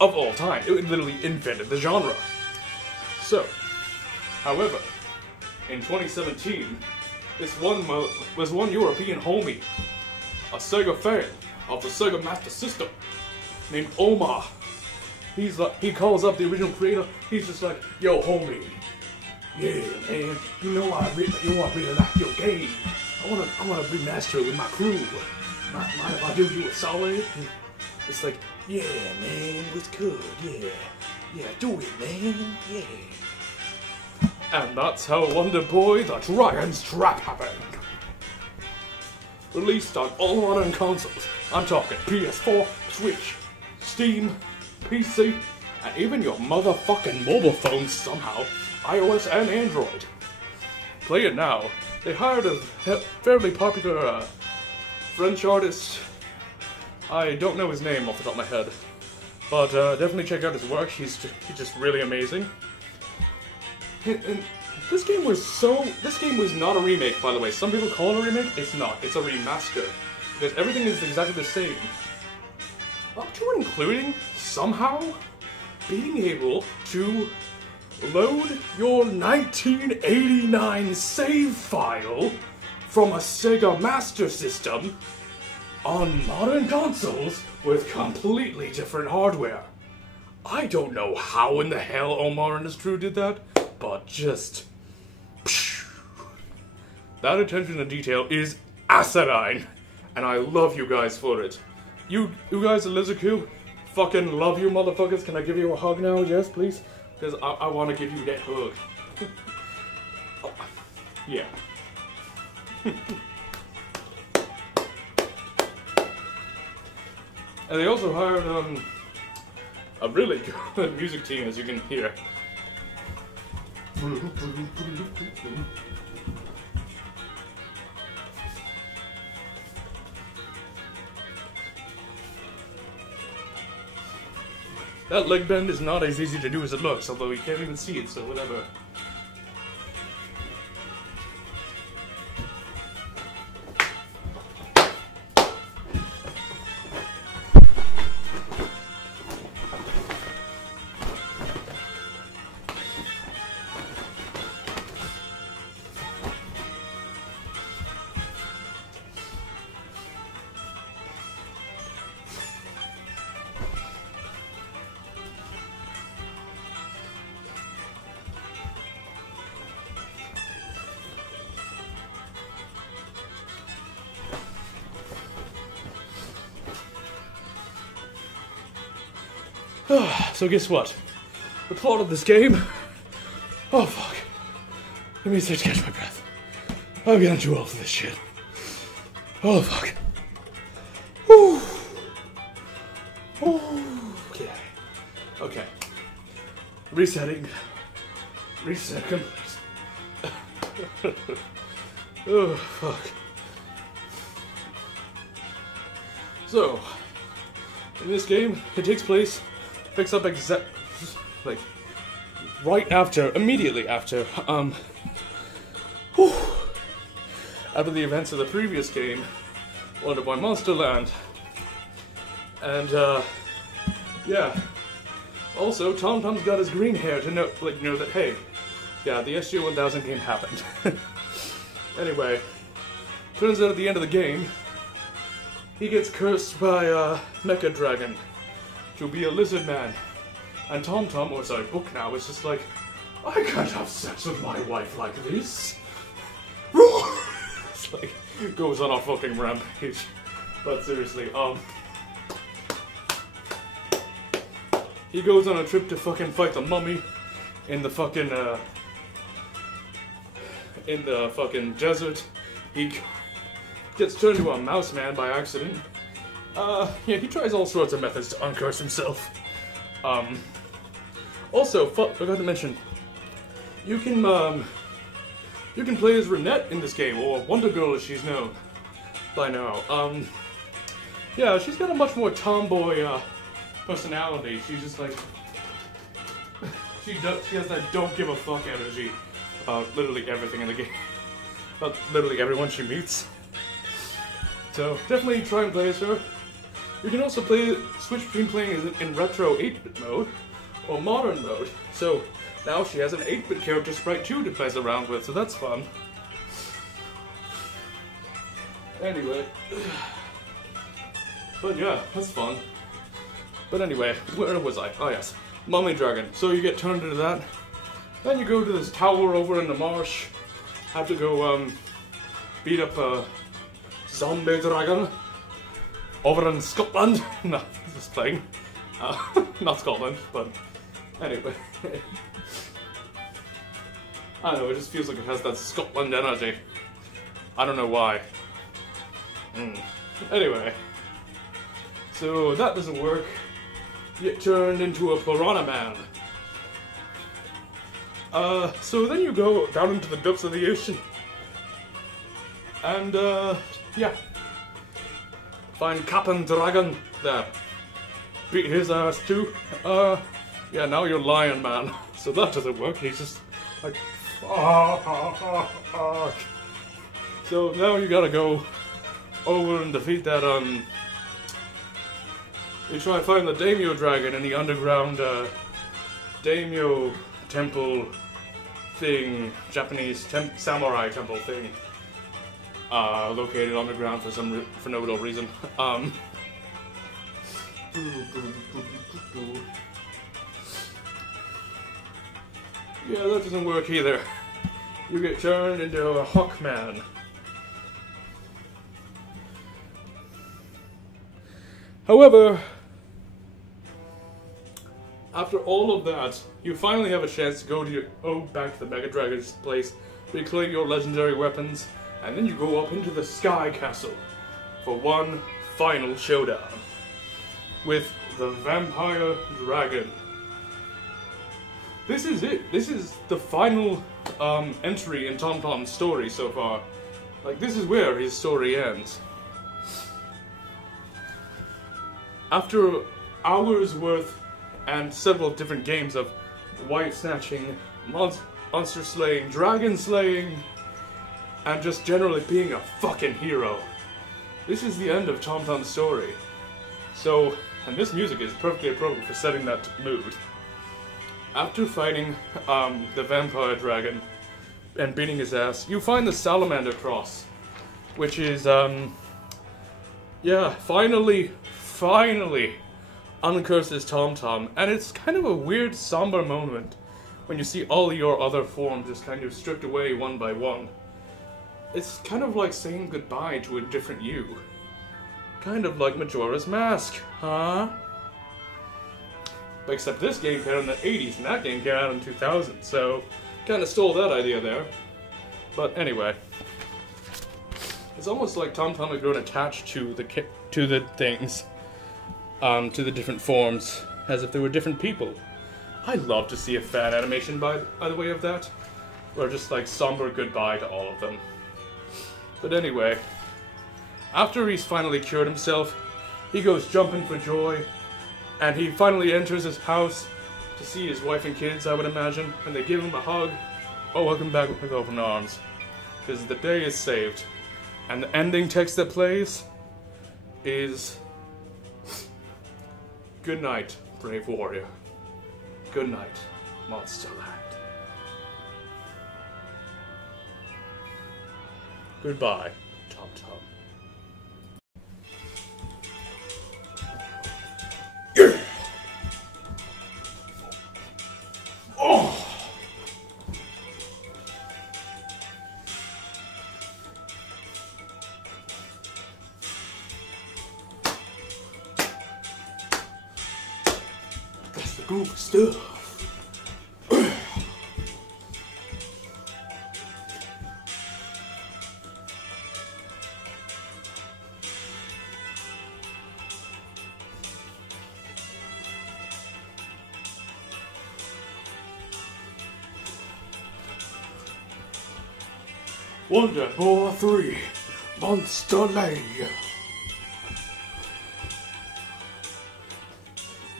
of all time. It literally invented the genre. So, however, in 2017, this was one European homie, a Sega fan of the Sega Master System, named Omar. He calls up the original creator. He's just like, "Yo, homie, yeah, man, you know I really like your game. I wanna remaster it with my crew. Mind if I do you a solid?" It's like, "Yeah, man, it's good. Yeah, do it, man. Yeah." And that's how Wonder Boy: The Dragon's Trap happened. Released on all modern consoles. I'm talking PS4, Switch, Steam, PC, and even your motherfucking mobile phones somehow, iOS and Android. Play it now. They hired a fairly popular French artist. I don't know his name off the top of my head, but definitely check out his work. He's just really amazing. And this game was not a remake, by the way. Some people call it a remake. It's not. It's a remaster. Because everything is exactly the same. Up to and including, somehow, being able to load your 1989 save file from a Sega Master System on modern consoles with completely different hardware. I don't know how in the hell Omar and his crew did that, but just... that attention to detail is asinine, and I love you guys for it. You guys at Lizard Cube, fucking love you motherfuckers. Can I give you a hug now? Yes, please? Because I want to give you that hug. Oh, yeah. And they also hired a really good music team, as you can hear. That leg bend is not as easy to do as it looks, although you can't even see it, so whatever. So guess what? The plot of this game... Oh fuck. Let me just catch my breath. I'm getting too old for this shit. Oh fuck. Whew. Okay. Okay. Resetting. Reset complete. Oh fuck. So, in this game, it takes place, picks up like, right after, immediately after, after the events of the previous game, Wonder Boy Monster Land. And, yeah. Also, Tom-Tom's got his green hair to know that, hey, yeah, the SG-1000 game happened. Anyway, turns out at the end of the game, he gets cursed by Mecha Dragon to be a lizard man. And Tom-Tom, or sorry, Book now, is just like, I can't have sex with my wife like this. It's like, goes on a fucking rampage. But seriously, he goes on a trip to fucking fight the mummy in the fucking, desert. He gets turned into a mouse man by accident. Yeah, he tries all sorts of methods to uncurse himself. Also, forgot to mention, you can play as Renette in this game, or Wonder Girl as she's known by now. Yeah, she's got a much more tomboy, personality. She's just like, she has that don't give a fuck energy about literally everything in the game. About literally everyone she meets. So, definitely try and play as her. You can also switch between playing in retro 8-bit mode, or modern mode. So, now she has an 8-bit character sprite too to mess around with, so that's fun. Anyway. But yeah, that's fun. But anyway, where was I? Oh yes, Mummy Dragon. So you get turned into that. Then you go to this tower over in the marsh. Have to go, beat up a zombie dragon over in Scotland. No, just playing. Not Scotland, but anyway. I don't know, it just feels like it has that Scotland energy. I don't know why. Anyway. So that doesn't work. You get turned into a piranha man. So then you go down into the depths of the ocean. And, yeah. Find Captain Dragon there. Beat his ass too. Yeah, now you're Lion Man. So that doesn't work. He's just like, fuck. So now you gotta go over and defeat that, you try to find the Daimyo Dragon in the underground, Daimyo temple thing, Japanese samurai temple thing, located underground for no real reason. Yeah, that doesn't work either. You get turned into a Hawkman. However, after all of that, you finally have a chance to go back to the Mega Dragon's place, reclaim your legendary weapons, and then you go up into the Sky Castle for one final showdown with the Vampire Dragon. This is it. This is the final entry in Tom-Tom's story so far. Like, this is where his story ends. After hours worth and several different games of wife snatching, monster slaying, dragon slaying, and just generally being a fucking hero, this is the end of Tom-Tom's story. So, and this music is perfectly appropriate for setting that mood. After fighting the Vampire Dragon and beating his ass, you find the Salamander Cross, which is, yeah, finally uncurses Tom-Tom, and it's kind of a weird, somber moment when you see all your other forms just kind of stripped away one by one. It's kind of like saying goodbye to a different you. Kind of like Majora's Mask, huh? Except this game came out in the 80s and that game came out in 2000, so kind of stole that idea there. But anyway, it's almost like TomTom had grown attached to the things, to the different forms, as if they were different people. I'd love to see a fan animation by the way of that, or just like somber goodbye to all of them. But anyway, after he's finally cured himself, he goes jumping for joy, and he finally enters his house to see his wife and kids, I would imagine, and they give him a hug. Oh, welcome back with open arms, because the day is saved. And the ending text that plays is, "Good night, brave warrior. Good night, Monsterland." Goodbye, TomTom. Oh! That's the groovy stuff. Wonder Boy 3, Monster Lair.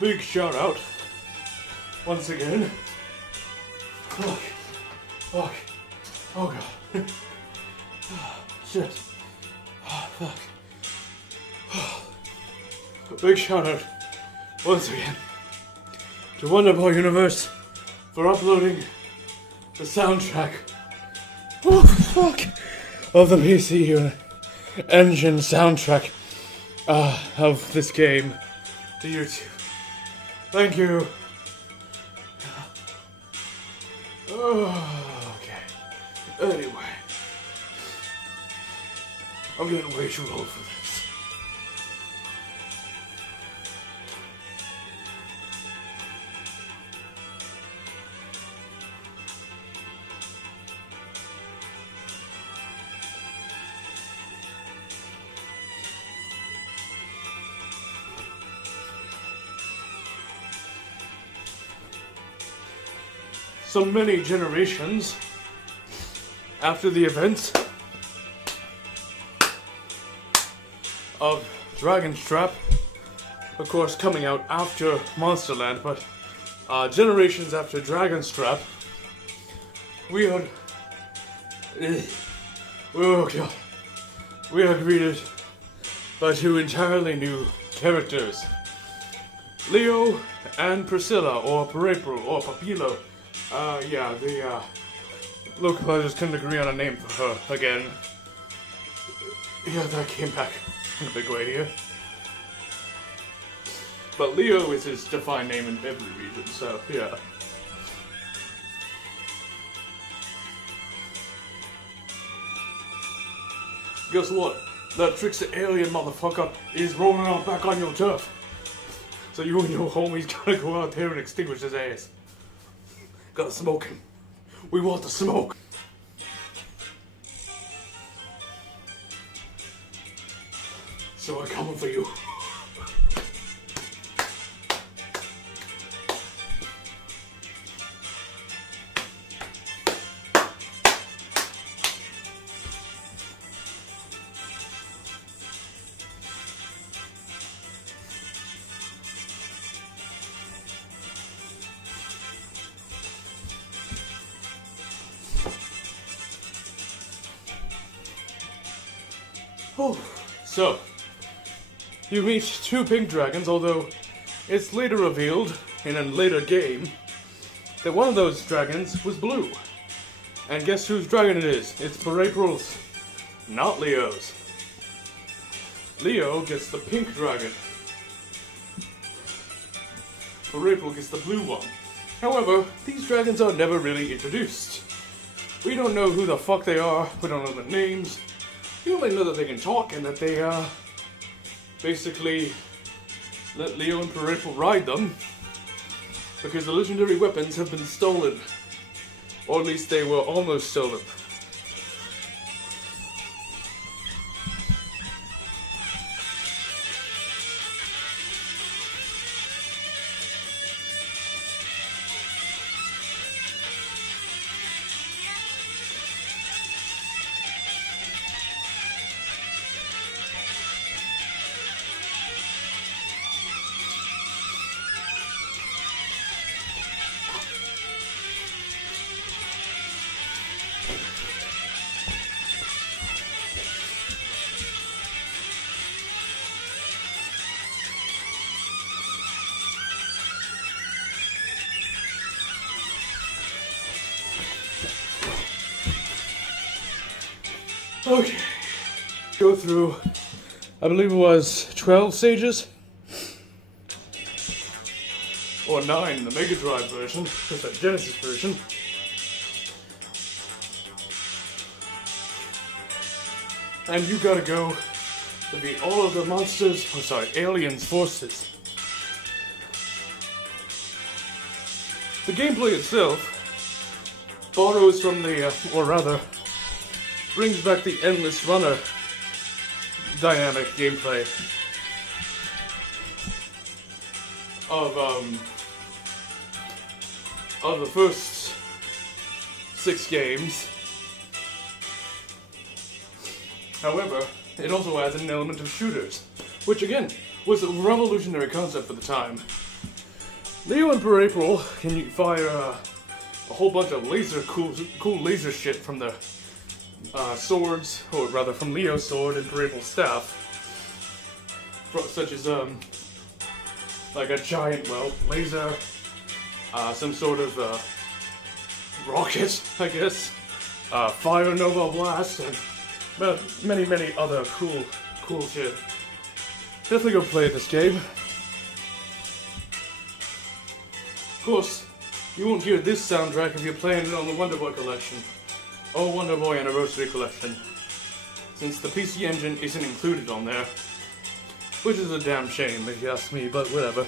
Big shout out, once again. Fuck. Fuck. Oh god. Shit. Oh, fuck. Big shout out, once again, to Wonder Boy Universe for uploading the soundtrack. Oh, fuck! Of the PC Engine soundtrack of this game to YouTube. Thank you. Oh, okay. Anyway, I'm getting way too old for this. So many generations after the events of Dragon's Trap, of course coming out after Monsterland, but generations after Dragon's Trap, we are greeted by two entirely new characters, Leo and Priscilla, or April, or Papilo. Yeah, the localizers couldn't agree on a name for her again. Yeah, that came back in a big way here. But Leo is his defined name in every region, so yeah. Guess what? That tricksy alien motherfucker is rolling out back on your turf. So you and your homies gotta go out there and extinguish his ass. Gotta smoke him. We want the smoke. So we're coming for you. So, you meet two pink dragons, although it's later revealed, in a later game, that one of those dragons was blue. And guess whose dragon it is? It's April's, not Leo's. Leo gets the pink dragon. April gets the blue one. However, these dragons are never really introduced. We don't know who the fuck they are, we don't know their names. You only know that they can talk and that they, basically let Leo and April ride them. because the legendary weapons have been stolen. Or at least they were almost stolen. Okay, go through, I believe it was 12 stages, or 9 in the Mega Drive version, just that Genesis version. And you gotta go to beat all of the monsters, oh sorry, aliens' forces. The gameplay itself borrows from the, or rather, brings back the Endless Runner dynamic gameplay of the first 6 games. However, it also adds an element of shooters, which again was a revolutionary concept for the time. Leo and April can fire a whole bunch of cool laser shit from the swords, or rather from Leo's sword and April's staff, such as like a giant, well, laser, some sort of rocket, I guess, fire nova blast, and many other cool shit. Definitely go play this game. Of course, you won't hear this soundtrack if you're playing it on the Wonder Boy collection. Oh, Wonder Boy Anniversary Collection, since the PC Engine isn't included on there, which is a damn shame if you ask me, but whatever.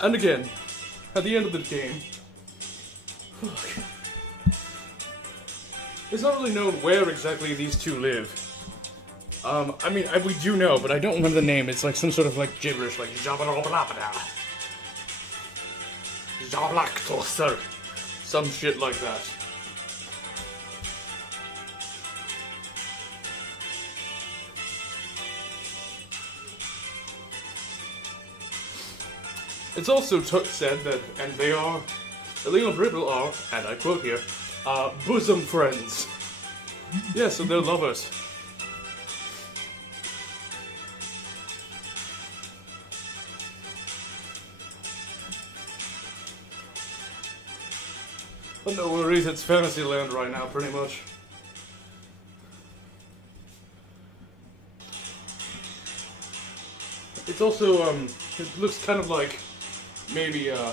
And again, at the end of the game, it's not really known where exactly these two live. I mean, we do know, but I don't remember the name. It's like some sort of like gibberish, like some shit like that. It's also said that, and they are, Leo and Ripple are, and I quote here, bosom friends. Yeah, so they're lovers. But no worries, it's Fantasyland right now, pretty much. It's also, it looks kind of like, maybe, I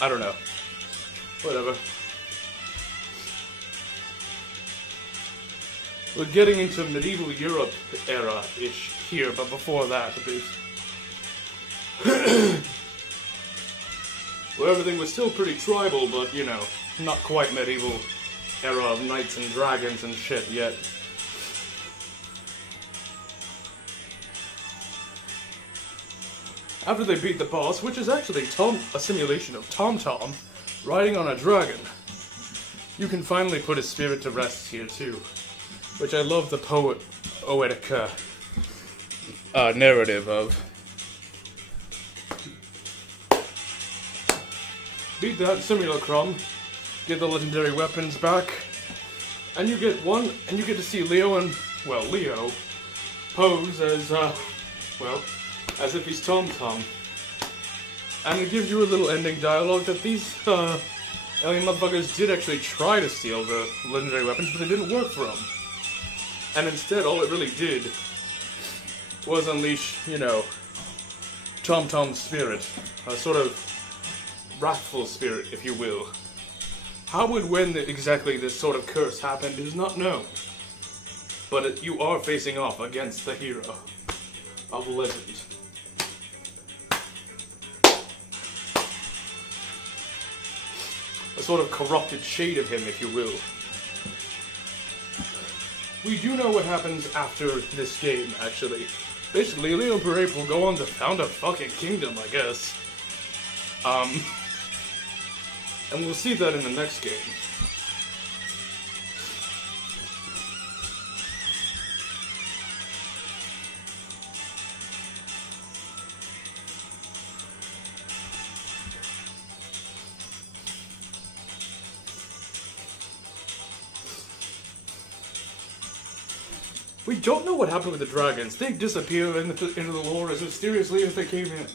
don't know. Whatever. We're getting into medieval Europe era-ish here, but before that, at least. Where everything was still pretty tribal, but, you know, not quite medieval era of knights and dragons and shit yet. After they beat the boss, which is actually a simulation of Tom Tom riding on a dragon, you can finally put his spirit to rest here too. Which I love the poetic narrative of. Beat that simulacrum, get the legendary weapons back, and you get to see Leo pose as, as if he's Tom Tom. And it gives you a little ending dialogue that these, alien motherfuckers did actually try to steal the legendary weapons, but it didn't work for them. And instead, all it really did was unleash, you know, Tom-Tom's spirit, a sort of wrathful spirit, if you will. How and when exactly this sort of curse happened is not known, but you are facing off against the hero of legend. A sort of corrupted shade of him, if you will. We do know what happens after this game, actually. Basically, Leo and Parade will go on to found a fucking kingdom, I guess. And we'll see that in the next game. We don't know what happened with the dragons. They disappear into the lore as mysteriously as they came in.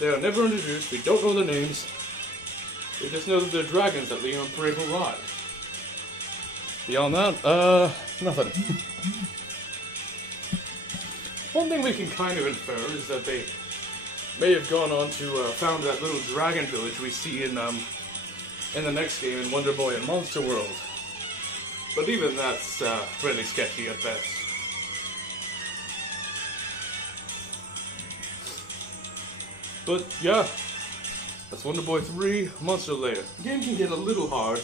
They are never introduced. We don't know their names. We just know that they're dragons that Leo and Parade will ride. Beyond that, nothing. One thing we can kind of infer is that they may have gone on to found that little dragon village we see in the next game in Wonder Boy and Monster World. But even that's really sketchy at best. But yeah, that's Wonder Boy 3 Monster Lair. The game can get a little hard,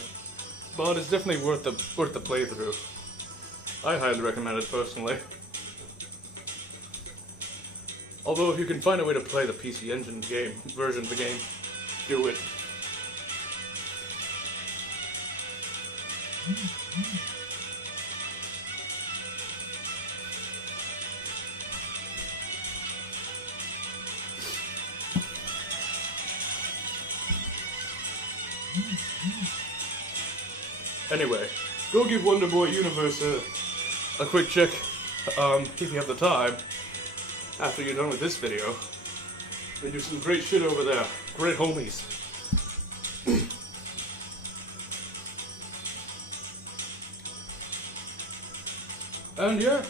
but it's definitely worth the playthrough. I highly recommend it personally. Although if you can find a way to play the PC Engine version of the game, do it. Anyway, go give Wonder Boy Universe a quick check, if you have the time, after you're done with this video. They do some great shit over there. Great homies. And yeah,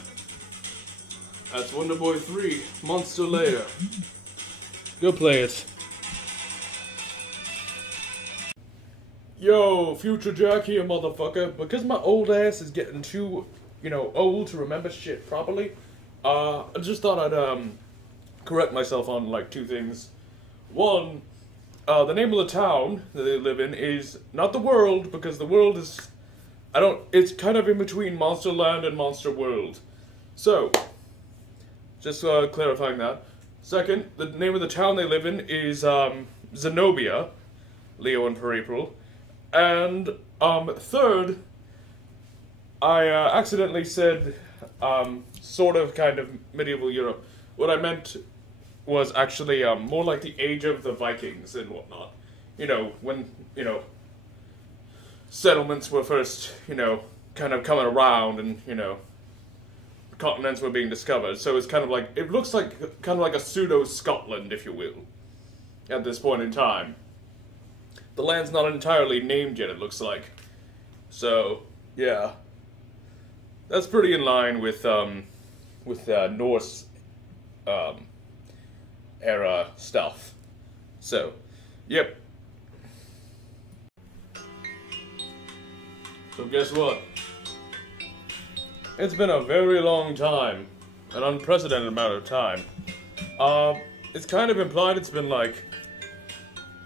that's Wonder Boy 3 Monster Lair. Go play it. Yo, Future Jack here, motherfucker. Because my old ass is getting too, old to remember shit properly, I just thought I'd, correct myself on, like, two things. One, the name of the town that they live in is not the world, because the world is, it's kind of in between Monster Land and Monster World. So, just clarifying that. Second, the name of the town they live in is, Zenobia, Leo and Per-April. And, third, I accidentally said, sort of kind of medieval Europe. What I meant was actually, more like the age of the Vikings and whatnot. When, settlements were first, kind of coming around and, continents were being discovered. So it's kind of like, it looks like, kind of like a pseudo-Scotland, if you will, at this point in time. The land's not entirely named yet, it looks like. So, yeah. That's pretty in line with Norse, era stuff. So, yep. So guess what? It's been a very long time. An unprecedented amount of time. It's kind of implied it's been like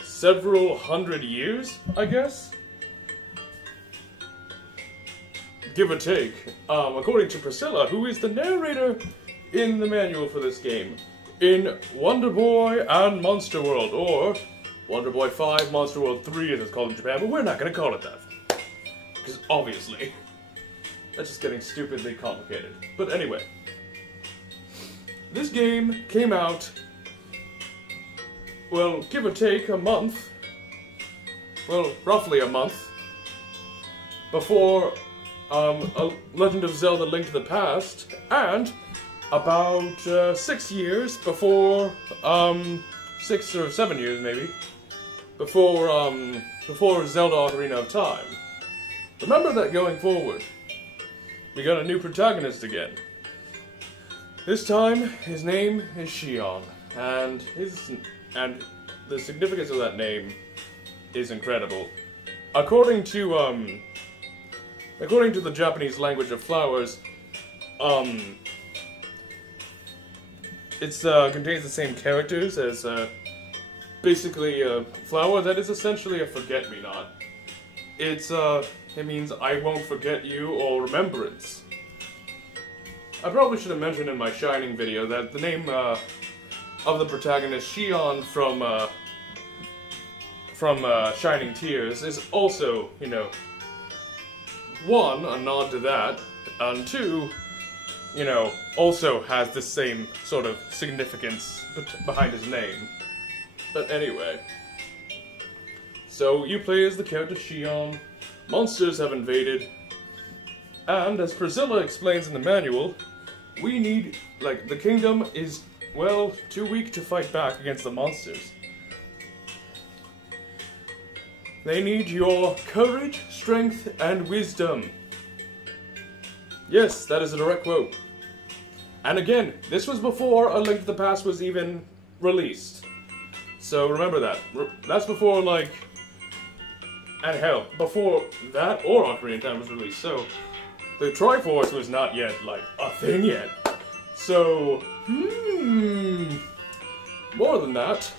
several hundred years, I guess? Give or take. According to Priscilla, who is the narrator in the manual for this game, in Wonder Boy and Monster World, or Wonder Boy 5, Monster World 3 as it's called in Japan, but we're not gonna call it that. Because obviously, that's just getting stupidly complicated. But anyway, this game came out, well, give or take, a month, well, roughly a month, before A Legend of Zelda: Link to the Past, and about 6 years before, 6 or 7 years maybe, before Zelda Ocarina of Time. Remember that going forward, we got a new protagonist again. This time, his name is Shion, and the significance of that name is incredible. According to the Japanese language of flowers, it contains the same characters as basically a flower that is essentially a forget-me-not. It means I won't forget you or remembrance. I probably should have mentioned in my Shining video that the name of the protagonist, Shion from Shining Tears, is also, you know, one, a nod to that, and two, you know, also has the same sort of significance behind his name. But anyway, so you play as the character Shion, monsters have invaded, and as Priscilla explains in the manual, we need, like, the kingdom is, well, too weak to fight back against the monsters. They need your courage, strength, and wisdom. Yes, that is a direct quote. And again, this was before A Link to the Past was even released. So remember that. That's before, like, and hell, before that or Ocarina of Time was released. So the Triforce was not yet, like, a thing yet. So, more than that,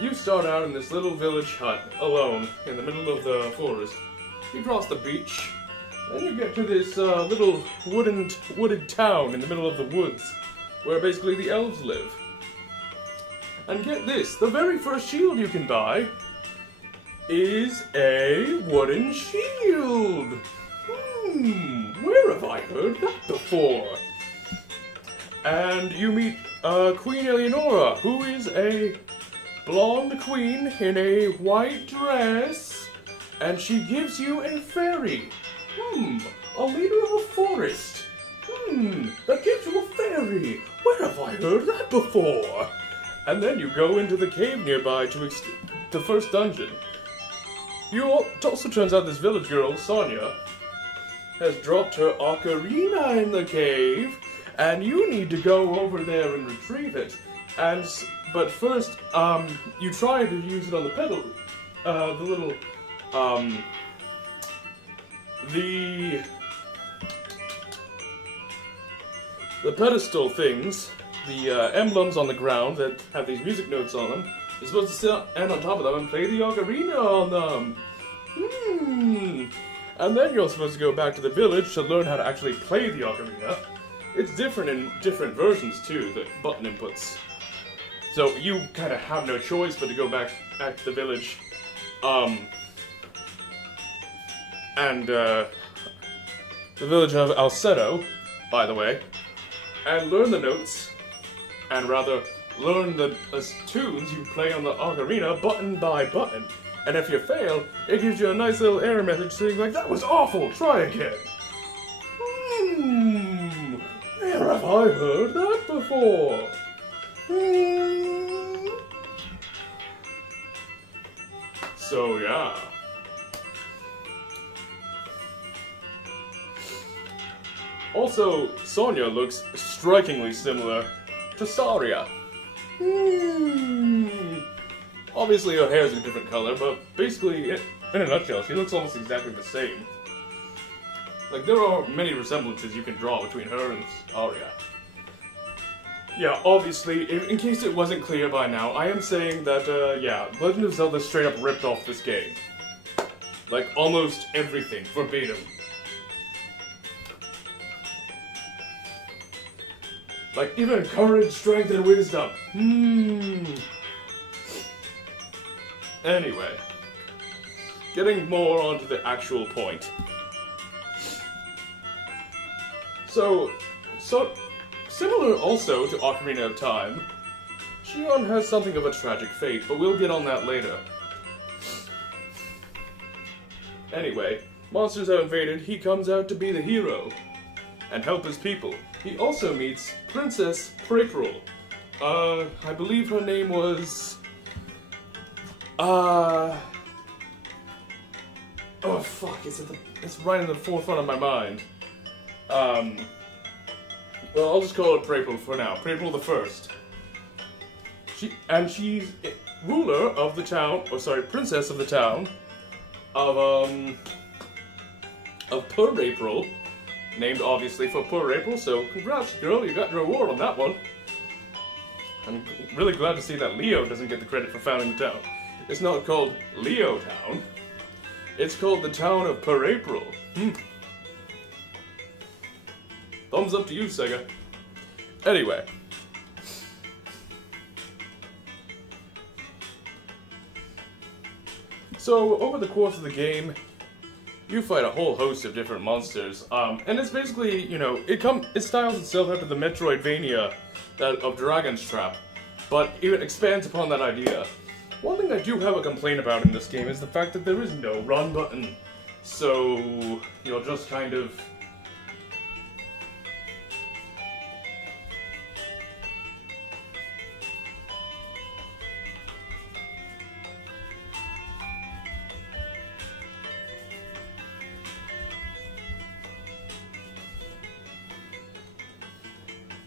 you start out in this little village hut, alone, in the middle of the forest. You cross the beach, and you get to this little wooded town in the middle of the woods, where basically the elves live. And get this, the very first shield you can buy is a wooden shield. Where have I heard that before? And you meet Queen Eleonora, who is a blonde queen in a white dress, and she gives you a fairy. A leader of a forest. That gives you a fairy. Where have I heard that before? And then you go into the cave nearby to the first dungeon. It also turns out this village girl, Sonia, has dropped her ocarina in the cave, and you need to go over there and retrieve it. But first, you try to use it on the pedal, the pedestal things, the emblems on the ground that have these music notes on them. You're supposed to stand on top of them and play the ocarina on them. And then you're supposed to go back to the village to learn how to actually play the ocarina. It's different in different versions too, the button inputs. So you kind of have no choice but to go back to the village, the village of Alcedo, by the way, and learn the notes, and rather learn the tunes you play on the ocarina button by button. And if you fail, it gives you a nice little error message saying like, "That was awful, try again." Where have I heard that before? So yeah. Also, Sonia looks strikingly similar to Saria. Obviously her hair is a different color, but basically, in a nutshell, she looks almost exactly the same. Like, there are many resemblances you can draw between her and Saria. Yeah, obviously, in case it wasn't clear by now, I am saying that, yeah, Legend of Zelda straight up ripped off this game. Like, almost everything, verbatim. Like, even courage, strength, and wisdom. Anyway, getting more onto the actual point. So similar also to Ocarina of Time, Shion has something of a tragic fate, but we'll get on that later. Anyway, monsters have invaded, he comes out to be the hero and help his people. He also meets Princess Praepril. I believe her name was... oh fuck, it's right in the forefront of my mind. Well, I'll just call her April for now. April the First. She's ruler of the town, or sorry, princess of the town of Poor April, named obviously for Poor April. So congrats, girl, you got your award on that one. I'm really glad to see that Leo doesn't get the credit for founding the town. It's not called Leo Town. It's called the town of Poor April. Thumbs up to you, SEGA. Anyway. So, over the course of the game, you fight a whole host of different monsters, and it's basically, you know, it styles itself after the Metroidvania of Dragon's Trap, but it expands upon that idea. One thing I do have a complaint about in this game is the fact that there is no run button, so you'll just kind of...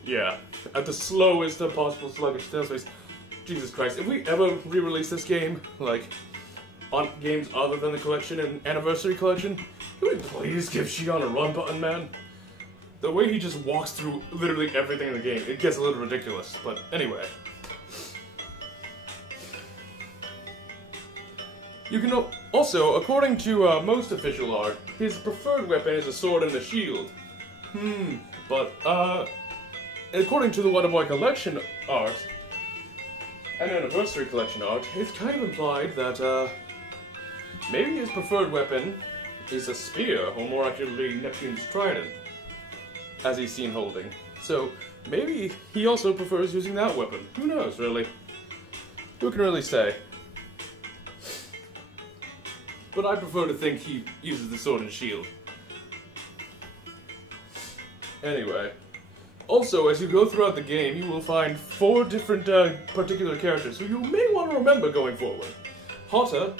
Yeah, at the slowest of possible sluggish snail space. Jesus Christ, if we ever re-release this game, like, on games other than the collection and anniversary collection, can we please give Shion a run button, man? The way he just walks through literally everything in the game, it gets a little ridiculous, but anyway. You can also, according to most official art, his preferred weapon is a sword and a shield. But, according to the Wonder Boy collection art, and anniversary collection art, it's kind of implied that, maybe his preferred weapon is a spear, or more accurately, Neptune's trident, as he's seen holding. So, maybe he also prefers using that weapon. Who knows, really? Who can really say? But I prefer to think he uses the sword and shield. Anyway. Also, as you go throughout the game, you will find 4 different particular characters who you may want to remember going forward. Hotta,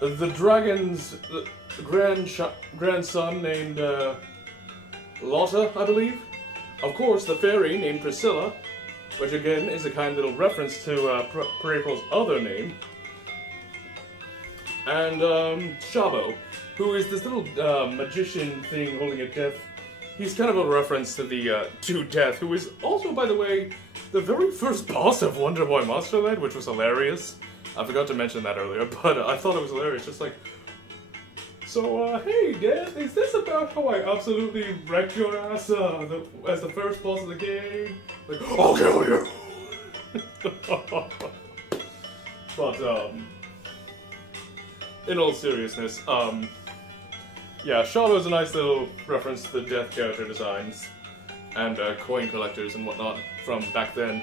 the dragon's grandson named Lotta, I believe. Of course, the fairy named Priscilla, which again is a kind little reference to April's other name. And Shabo, who is this little magician thing holding a death. He's kind of a reference to the to Death, who is also, by the way, the very first boss of Wonder Boy Monsterland, which was hilarious. I forgot to mention that earlier, but I thought it was hilarious. Just like, so, hey, Death, is this about how I absolutely wrecked your ass as the first boss of the game? Like, I'll kill you! But, in all seriousness, yeah, Shadow a nice little reference to the Death character designs and coin collectors and whatnot from back then.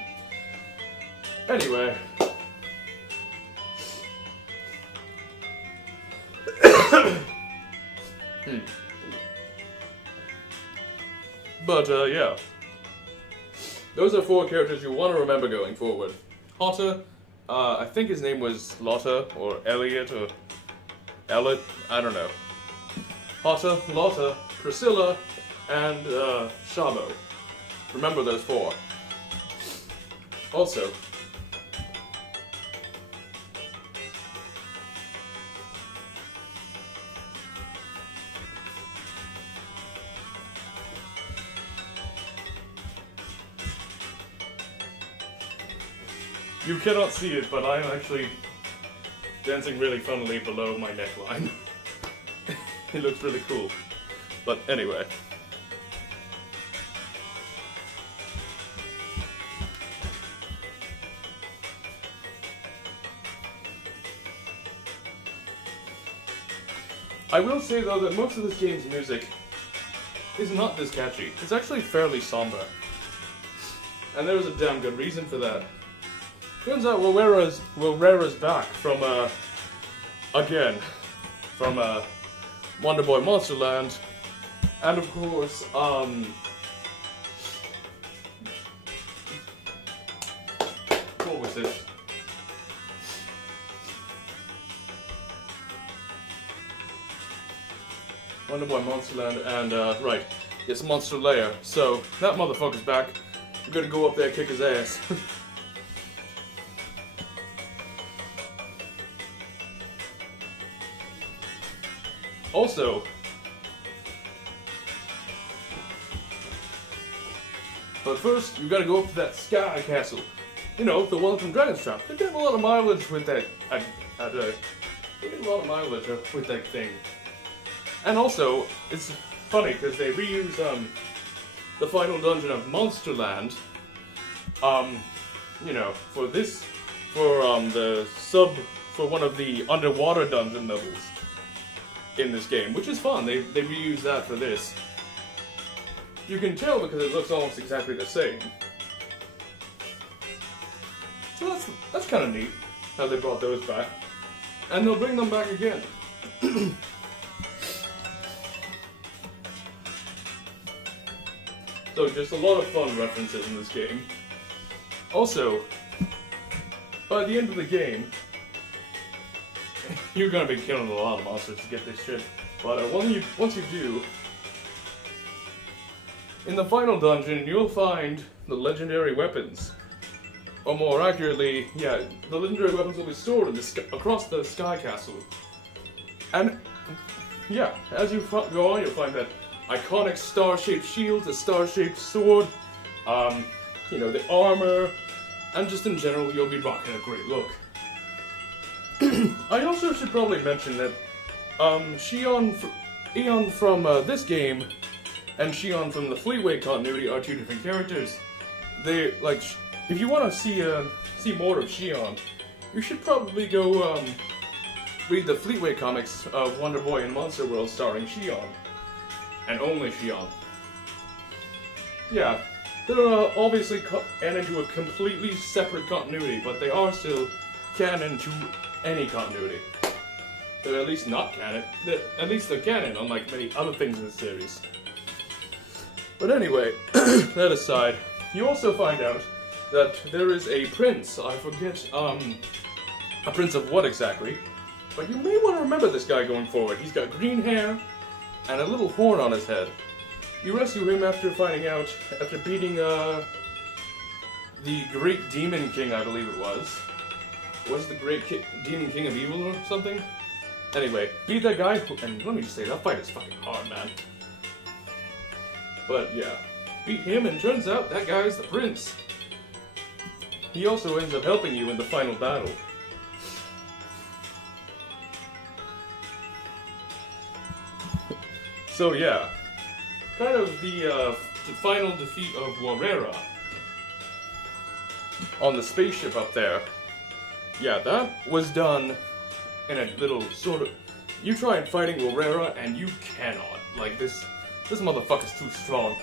Anyway. But, yeah. Those are 4 characters you want to remember going forward. Hotta, I think his name was Lotta, or Elliot, or Elliot, I don't know. Hotta, Lotta, Priscilla, and Shabo. Remember those 4. Also, you cannot see it, but I'm actually dancing really funnily below my neckline. It looks really cool. But anyway. I will say though that most of this game's music is not this catchy. It's actually fairly somber. And there's a damn good reason for that. Turns out Wilrera's back from, again, from, Wonder Boy Monsterland, and of course, what was it? Wonder Boy Monsterland and, right, It's Monster Lair. So, that motherfucker's back. We're gonna go up there and kick his ass. Also, but first, you gotta go up to that Sky Castle. You know, the one from Dragon's Trap. They get a lot of mileage with that. They get a lot of mileage with that thing. And also, it's funny because they reuse the final dungeon of Monsterland. You know, for one of the underwater dungeon levels in this game, which is fun. They reuse that for this. You can tell because it looks almost exactly the same. So that's kind of neat how they brought those back, and they'll bring them back again. So just a lot of fun references in this game. Also, by the end of the game, you're gonna be killing a lot of monsters to get this shit. But once you do, in the final dungeon, you'll find the legendary weapons. Or more accurately, yeah, the legendary weapons will be stored in across the Sky Castle. And, yeah, as you go on, you'll find that iconic star-shaped shield, the star-shaped sword, you know, the armor, and just in general, you'll be rocking a great look. I also should probably mention that, Eon from this game and Shion from the Fleetway continuity are two different characters. They, like, if you want to see more of Shion, you should probably go, read the Fleetway comics of Wonder Boy and Monster World starring Shion. And only Shion. Yeah, they're obviously canon to a completely separate continuity, but they are still canon to any continuity. They're at least not canon. At least they're canon, unlike many other things in the series. But anyway, that aside, you also find out that there is a prince. I forget, a prince of what exactly. But you may want to remember this guy going forward. He's got green hair and a little horn on his head. You rescue him after beating, the Great Demon King, I believe it was. Was the Great Demon King of Evil or something? Anyway, beat that guy, and let me just say, that fight is fucking hard, man. But yeah, beat him, and turns out that guy's the prince. He also ends up helping you in the final battle. So yeah, kind of the final defeat of Warrera on the spaceship up there. Yeah, that was done in a little sort of... You tried fighting Warrera and you cannot. Like, this motherfucker's too strong.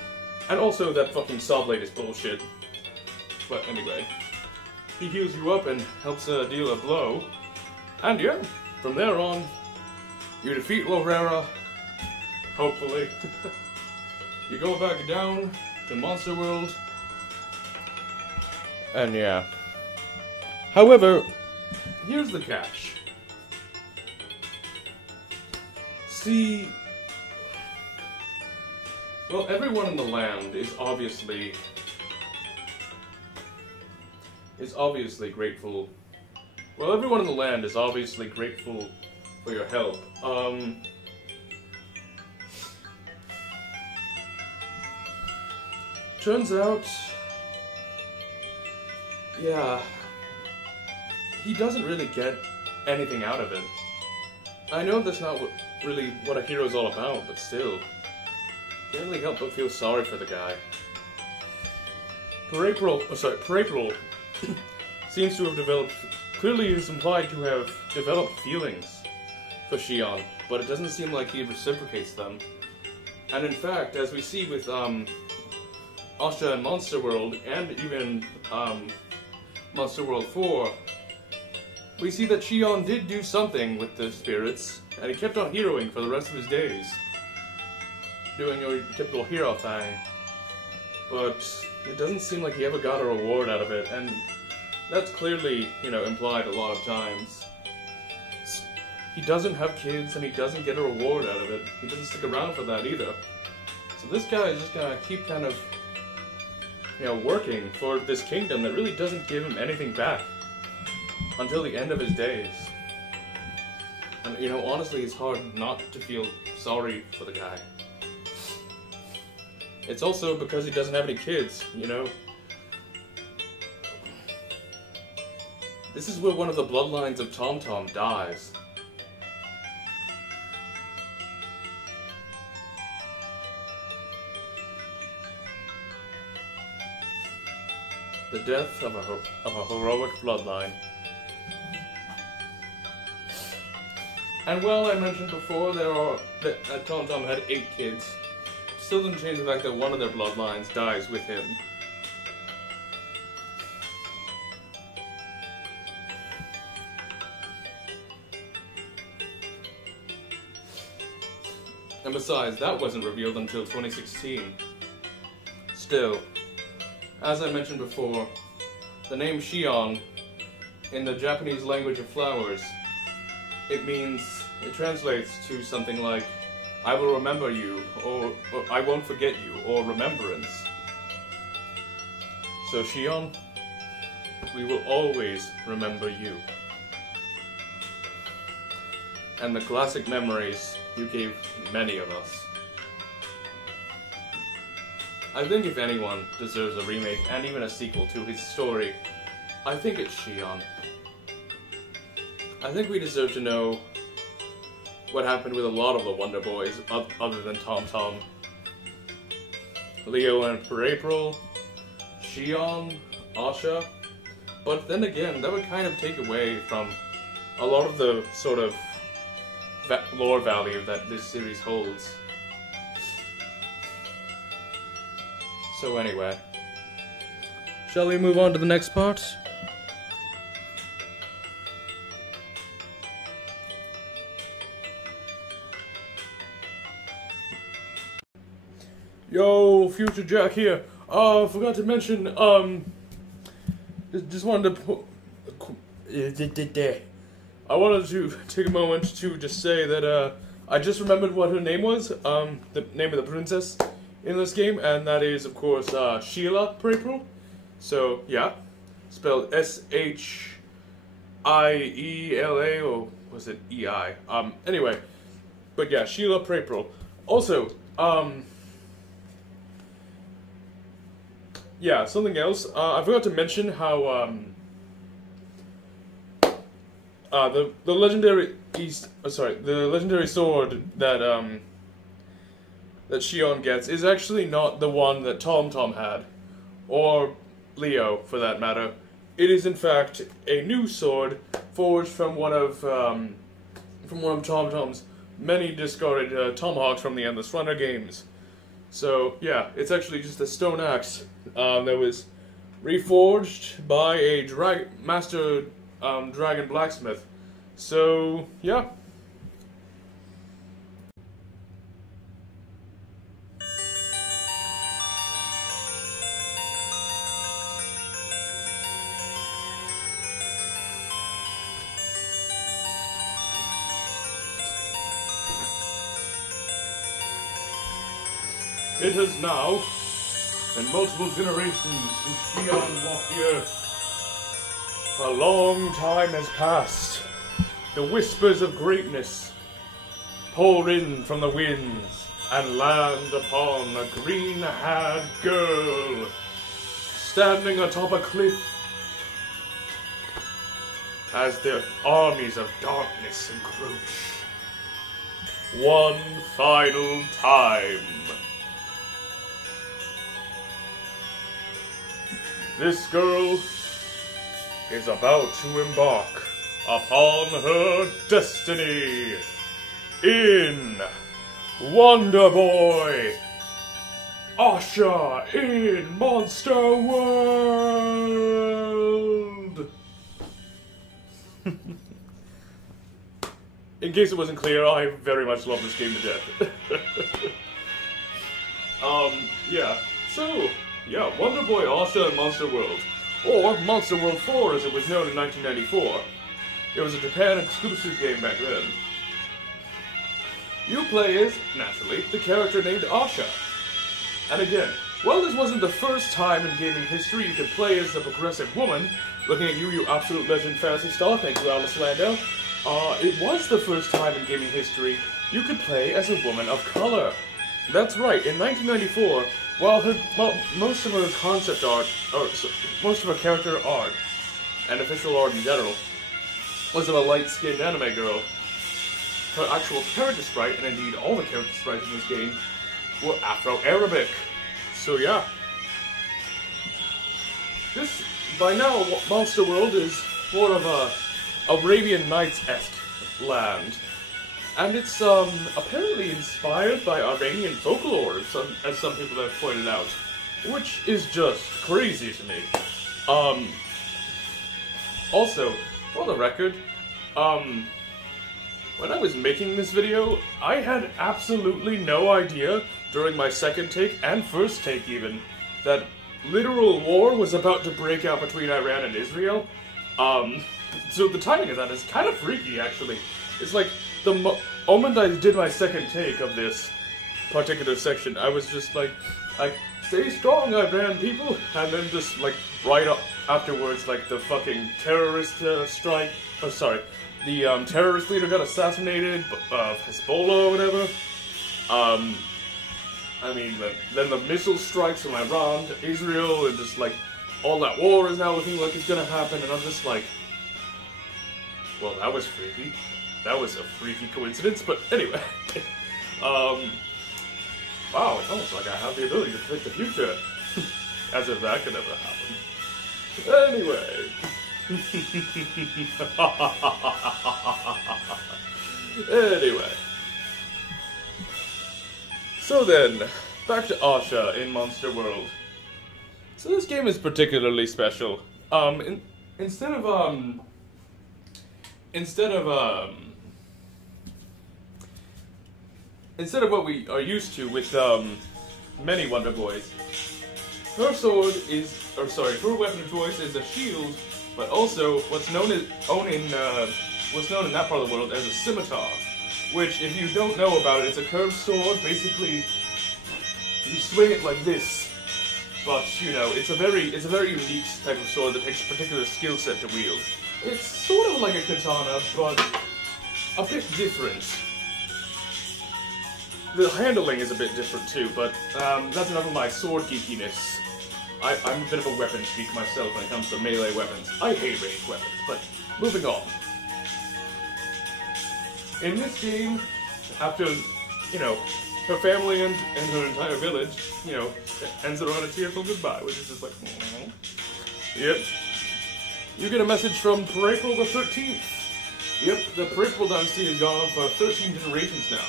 And also that fucking saw blade is bullshit. But anyway, he heals you up and helps deal a blow. And yeah, from there on, you defeat Warrera, hopefully. You go back down to Monster World. And yeah. However, here's the catch. See, well, everyone in the land is obviously grateful. Well, everyone in the land is obviously grateful for your help. Turns out, yeah, he doesn't really get anything out of it. I know that's not really what a hero's all about, but still, can't really help but feel sorry for the guy. Perapral seems to have developed, clearly is implied to have developed feelings for Shion, but it doesn't seem like he reciprocates them. And in fact, as we see with Asha and Monster World, and even Monster World 4, we see that Shion did do something with the spirits, and he kept on heroing for the rest of his days. Doing your typical hero thing. But it doesn't seem like he ever got a reward out of it, and that's clearly, you know, implied a lot of times. He doesn't have kids, and he doesn't get a reward out of it. He doesn't stick around for that either. So this guy is just gonna keep kind of, you know, working for this kingdom that really doesn't give him anything back until the end of his days. And, you know, honestly, it's hard not to feel sorry for the guy. It's also because he doesn't have any kids, you know? This is where one of the bloodlines of Tom Tom dies. The death of a heroic bloodline. And well, I mentioned before that Tom Tom had 8 kids. Still doesn't change the fact that one of their bloodlines dies with him. And besides, that wasn't revealed until 2016. Still, as I mentioned before, the name Shion, in the Japanese language of flowers, it translates to something like, I will remember you, or I won't forget you, or remembrance. So Shion, we will always remember you. And the classic memories you gave many of us. I think if anyone deserves a remake and even a sequel to his story, I think it's Shion. I think we deserve to know what happened with a lot of the Wonder Boys other than Tom Tom. Leo and April, Shion, Asha, but then again, that would kind of take away from a lot of the sort of lore value that this series holds. So anyway, shall we move on to the next part? Yo, Future Jack here. Forgot to mention, just wanted to I wanted to take a moment to just say that, I just remembered what her name was, the name of the princess in this game, and that is, of course, Sheila April. So, yeah, spelled S-H-I-E-L-A, or was it E-I? Anyway, but yeah, Sheila April. Also, yeah, something else. I forgot to mention how the legendary the legendary sword that that Shion gets is actually not the one that Tom Tom had, or Leo for that matter. It is in fact a new sword forged from one of Tom Tom's many discarded tomahawks from the Endless Runner games. So yeah, it's actually just a stone axe that was reforged by a master dragon blacksmith. So yeah. It has now been multiple generations since Shion walked the earth. A long time has passed. The whispers of greatness pour in from the winds and land upon a green-haired girl standing atop a cliff as the armies of darkness encroach. One final time. This girl is about to embark upon her destiny in Wonder Boy Asha in Monster World. In case it wasn't clear, I very much love this game to death. Yeah, so yeah, Wonder Boy Asha in Monster World, or Monster World 4 as it was known in 1994. It was a Japan exclusive game back then. You play as, naturally, the character named Asha, And again, while this wasn't the first time in gaming history you could play as a progressive woman, looking at you, you absolute legend fantasy star, thank you Alice Landau, it was the first time in gaming history you could play as a woman of color. That's right, in 1994, while most of her concept art, or most of her character art, and official art in general, was of a light-skinned anime girl, her actual character sprite, and indeed all the character sprites in this game, were Afro-Arabic. So yeah. This, by now, Monster World is more of a Arabian Nights-esque land. And it's, apparently inspired by Iranian folklore, as some people have pointed out. Which is just crazy to me. Also, for the record, when I was making this video, I had absolutely no idea, during my second take, and first take even, that literal war was about to break out between Iran and Israel. So the timing of that is kind of freaky, actually. It's like, the moment I did my second take of this particular section, I was just like, stay strong, Iran people, and then just, like, right up afterwards, like, the fucking terrorist strike, oh, sorry, the terrorist leader got assassinated, Hezbollah or whatever. I mean, then the missile strikes from Iran to Israel, and just, like, all that war is now looking like it's gonna happen, and I'm just like, well, that was freaky. That was a freaky coincidence, but anyway. Wow, it's almost like I have the ability to predict the future. As if that could ever happen. Anyway. Anyway. So then, back to Asha in Monster World. So this game is particularly special. Instead of what we are used to with many Wonder Boys, her sword is, her weapon of choice is a shield, but also what's known in that part of the world as a scimitar, which, if you don't know about it, it's a curved sword. Basically, you swing it like this, but you know, it's a very unique type of sword that takes a particular skill set to wield. It's sort of like a katana, but a bit different. The handling is a bit different too, but that's enough of my sword geekiness. I'm a bit of a weapons geek myself when it comes to melee weapons. I hate ranged weapons, but moving on. In this game, after, you know, her family and her entire village, you know, ends it on a tearful goodbye, which is just like, aww. Yep. You get a message from April the 13th. Yep, the April dynasty has gone on for 13 generations now.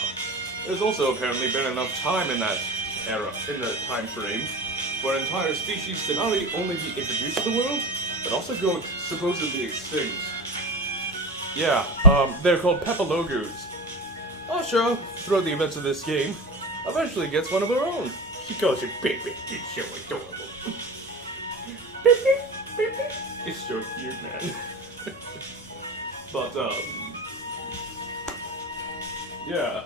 There's also apparently been enough time in that era, in the time frame, for an entire species to not only be introduced to the world, but also go supposedly extinct. Yeah, they're called Pepalogus. Asha, throughout the events of this game, eventually gets one of her own. She calls it Baby, it's so adorable. It's so cute, man. But, yeah.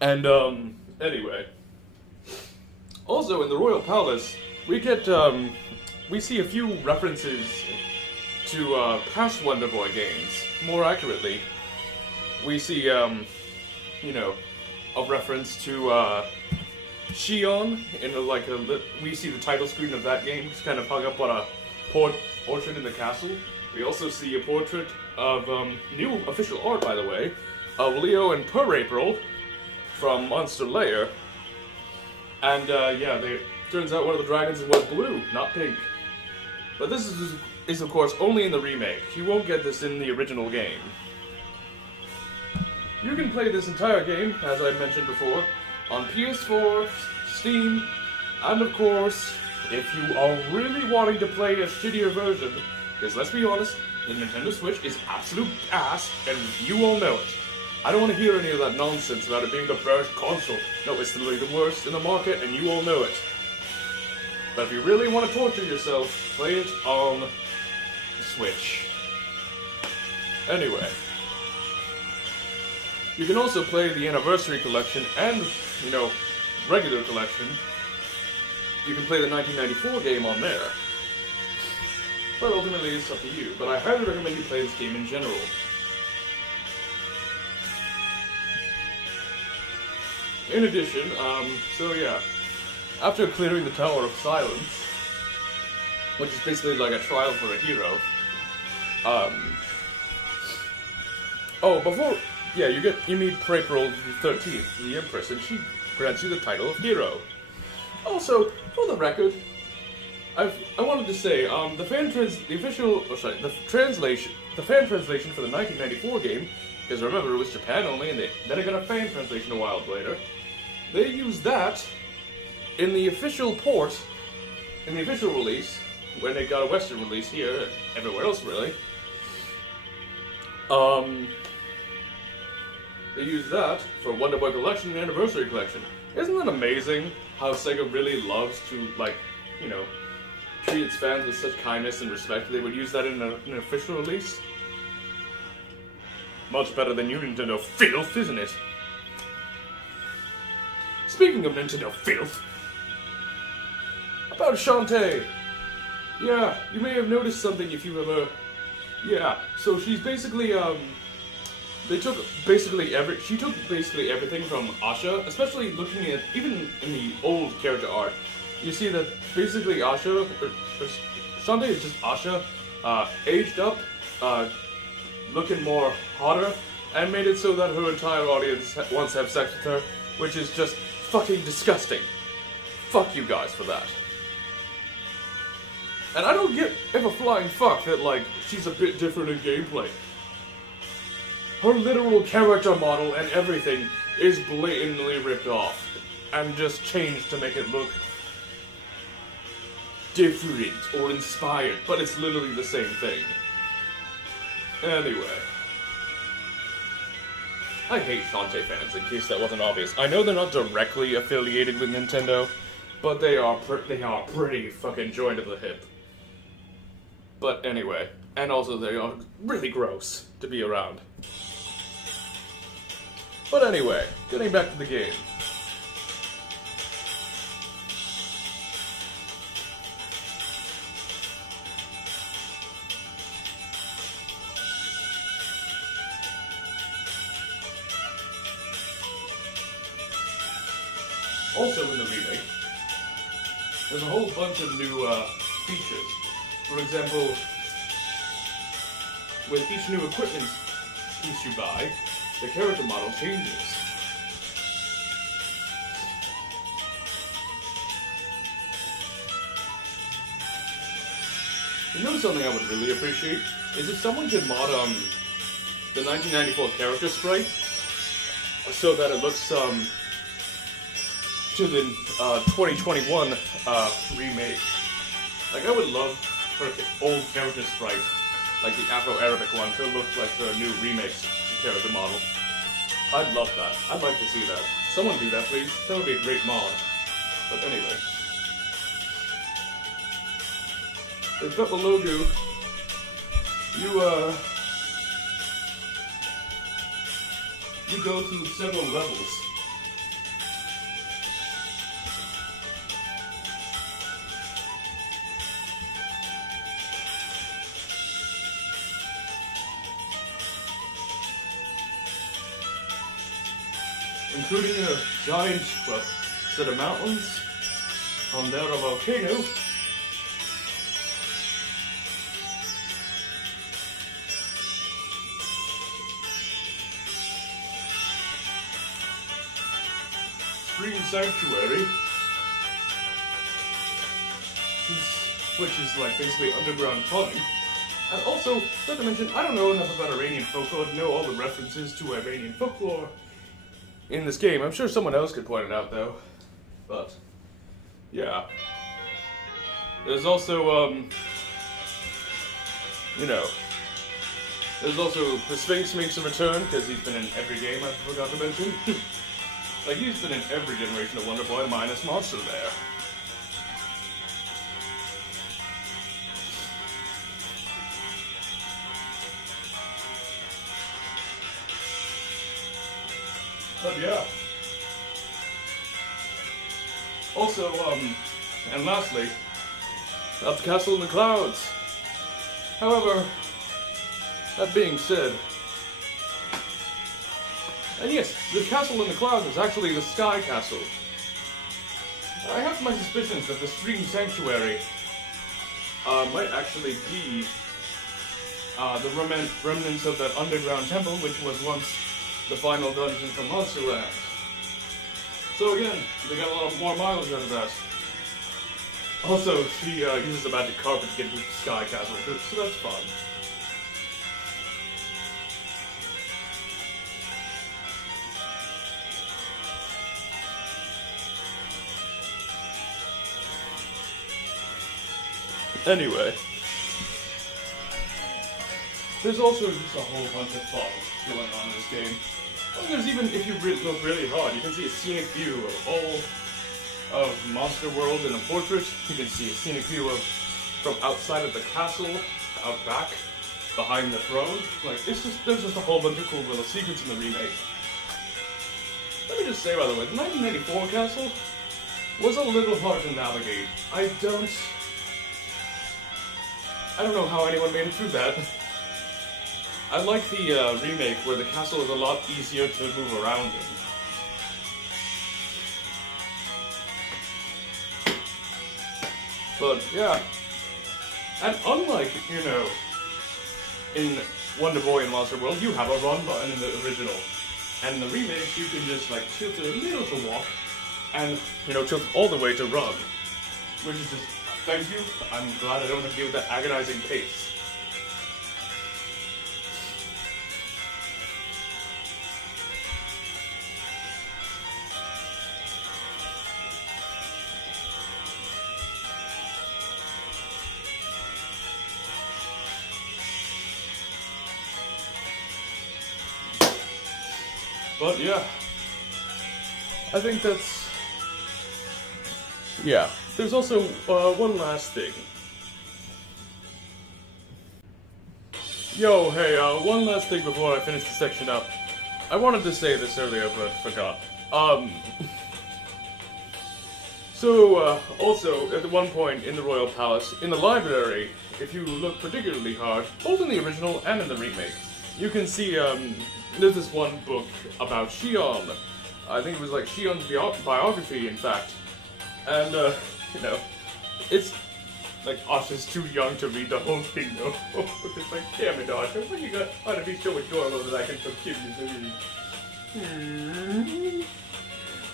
And, anyway. Also, in the Royal Palace, we get, we see a few references to, past Wonder Boy games. More accurately, we see, you know, a reference to, Shion, in we see the title screen of that game, just kind of hung up on a portrait in the castle. We also see a portrait of, new official art, by the way, of Leo and April from Monster Lair. And, yeah, turns out one of the dragons was blue, not pink. But this is of course, only in the remake. You won't get this in the original game. You can play this entire game, as I mentioned before, on PS4, Steam, and of course, if you are really wanting to play a shittier version, because let's be honest, the Nintendo Switch is absolute ass, and you all know it. I don't want to hear any of that nonsense about it being the best console. No, it's literally the worst in the market, and you all know it. But if you really want to torture yourself, play it on the Switch. Anyway. You can also play the Anniversary Collection and, you know, regular collection. You can play the 1994 game on there. But ultimately, it's up to you. But I highly recommend you play this game in general. In addition, so yeah, after clearing the Tower of Silence, which is basically like a trial for a hero, you meet April 13th, the Empress, and she grants you the title of hero. Also, for the record, I wanted to say, the fan translation for the 1994 game, because remember it was Japan only, and then I got a fan translation a while later. They used that in the official port, in the official release, when they got a Western release here and everywhere else really. They used that for Wonder Boy Collection and Anniversary Collection. Isn't that amazing how SEGA really loves to, like, you know, treat its fans with such kindness and respect? They would use that in an official release. Much better than you Nintendo filth, isn't it? Speaking of Nintendo filth, about Shantae. Yeah, you may have noticed something if you ever... Yeah, so she's basically, she took basically everything from Asha, especially looking at, even in the old character art, you see that basically Asha, Shantae is just Asha, aged up, looking more hotter, and made it so that her entire audience wants to have sex with her, which is just fucking disgusting. Fuck you guys for that. And I don't give a flying fuck that, like, she's a bit different in gameplay. Her literal character model and everything is blatantly ripped off and just changed to make it look different or inspired, but it's literally the same thing. Anyway. I hate Shantae fans, in case that wasn't obvious. I know they're not directly affiliated with Nintendo, but they are pretty fucking joined at the hip. But anyway, and also they are really gross to be around. But anyway, getting back to the game. Also in the remake, there's a whole bunch of new features. For example, with each new equipment piece you buy, the character model changes. You know something I would really appreciate? Is if someone could mod the 1994 character sprite so that it looks to the 2021 remake. Like, I would love for an old character sprite, like the Afro-Arabic one, to look like the new remakes character model. I'd love that. I'd like to see that. Someone do that, please. That would be a great mod. But anyway. They've got the logo. You go through several levels. Including a giant set of mountains, on down a volcano, Stream Sanctuary, which is like basically underground tunnel. And also, not to mention, I don't know enough about Iranian folklore to know all the references to Iranian folklore in this game. I'm sure someone else could point it out, though. But, yeah. There's also, you know, there's also the Sphinx makes a return, because he's been in every game, I forgot to mention. Like, he's been in every generation of Wonder Boy minus Monster Lair. But yeah. Also, and lastly, that's the castle in the clouds. However, that being said, and yes, the castle in the clouds is actually the Sky Castle. I have my suspicions that the Stream Sanctuary might actually be the remnants of that underground temple, which was once the final dungeon from Monsterland. So again, they got a lot more mileage out of that. Also, she uses a magic carpet to get to the Sky Castle, so that's fun. Anyway, there's also just a whole bunch of fun going on in this game. And there's even, if you look really hard, you can see a scenic view of all of Monster World in a portrait. You can see a scenic view of from outside of the castle, out back, behind the throne. Like, it's just, there's just a whole bunch of cool little secrets in the remake. Let me just say, by the way, the 1994 castle was a little hard to navigate. I don't know how anyone made it through that. I like the remake where the castle is a lot easier to move around in. But yeah, and unlike, you know, in Wonder Boy and Monster World, you have a run button in the original. And in the remake, you can just like tilt it a little to walk, and, you know, tilt all the way to run. Which is just, thank you, I'm glad I don't have to deal with that agonizing pace. But yeah, I think that's, yeah. There's also one last thing. Yo, hey, one last thing before I finish the section up. I wanted to say this earlier, but forgot. Also, at one point in the Royal Palace, in the library, if you look particularly hard, both in the original and in the remake, you can see, there's this one book about Xion. I think it was like Xion's biography, in fact. And, you know, it's like Asha's too young to read the whole thing, though. It's like, damn it, Asha, what you got to be so adorable that I can forgive you?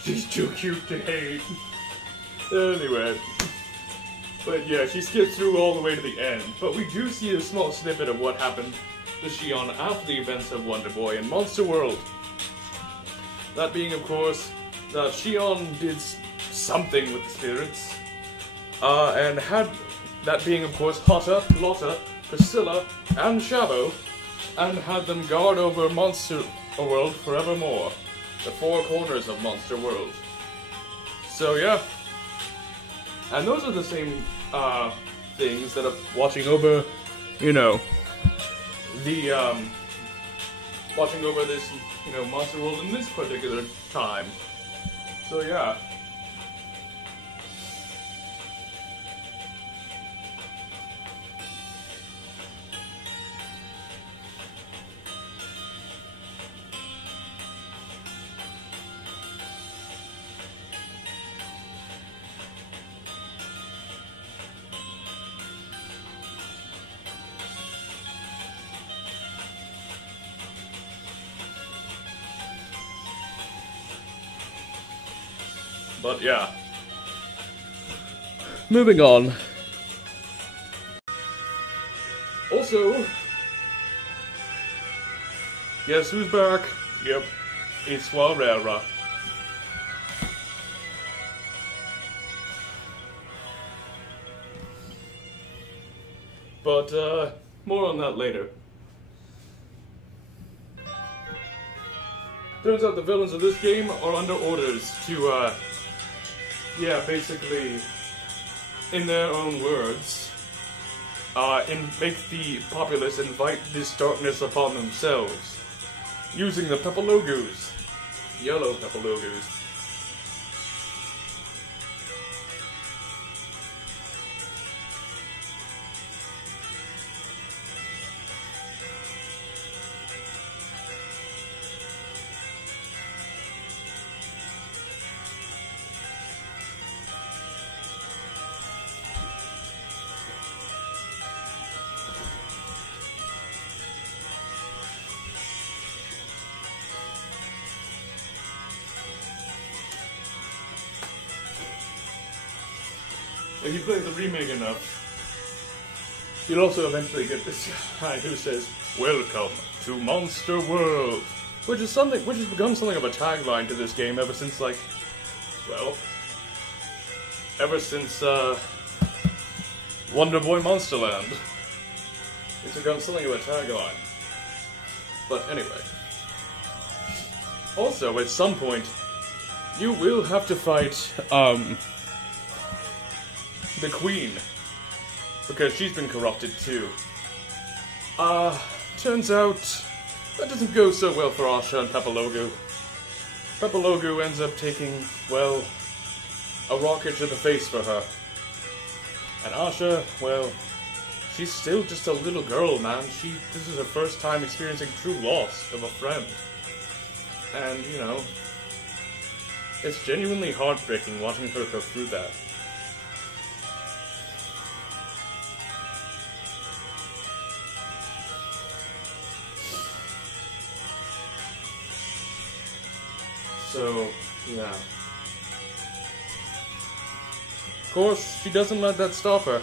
She's too cute to hate. Anyway. But yeah, she skips through all the way to the end. But we do see a small snippet of what happened to Xion after the events of Wonder Boy and Monster World. That being, of course, that Xion did something with the spirits, and had that being, of course, Hotta, Lotta, Priscilla, and Shabo, and had them guard over Monster World forevermore, the four corners of Monster World. So yeah, and those are the same things that are watching over, you know, the watching over this, you know, Monster World in this particular time. So yeah. But yeah. Moving on. Also, guess who's back? Yep, it's Lair. But, more on that later. Turns out the villains of this game are under orders to, yeah, basically, in their own words, make the populace invite this darkness upon themselves, using the Pepalogus. yellow Papalogus. If you play the remake enough, you'll also eventually get this guy who says, "Welcome to Monster World," which has become something of a tagline to this game ever since, like, well, ever since Wonder Boy Monsterland. It's become something of a tagline. But anyway, also at some point, you will have to fight the Queen, because she's been corrupted too. Turns out that doesn't go so well for Asha and Papalogu. Papalogu ends up taking, well, a rocket to the face for her. And Asha, well, she's still just a little girl, man. This is her first time experiencing true loss of a friend. And, you know, it's genuinely heartbreaking watching her go through that. So, yeah. Of course, she doesn't let that stop her.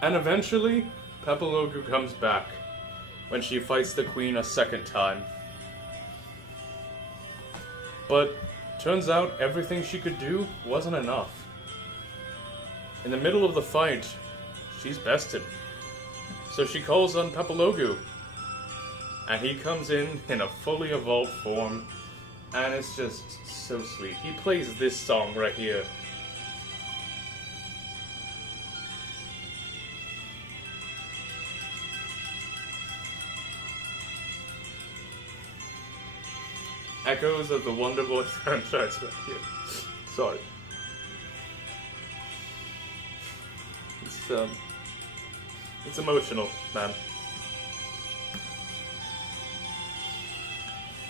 And eventually, Papalogu comes back when she fights the Queen a second time. But turns out everything she could do wasn't enough. In the middle of the fight, she's bested. So she calls on Papalogu. And he comes in a fully evolved form, and it's just so sweet. He plays this song right here. Echoes of the Wonder Boy franchise right here. Sorry. It's emotional, man.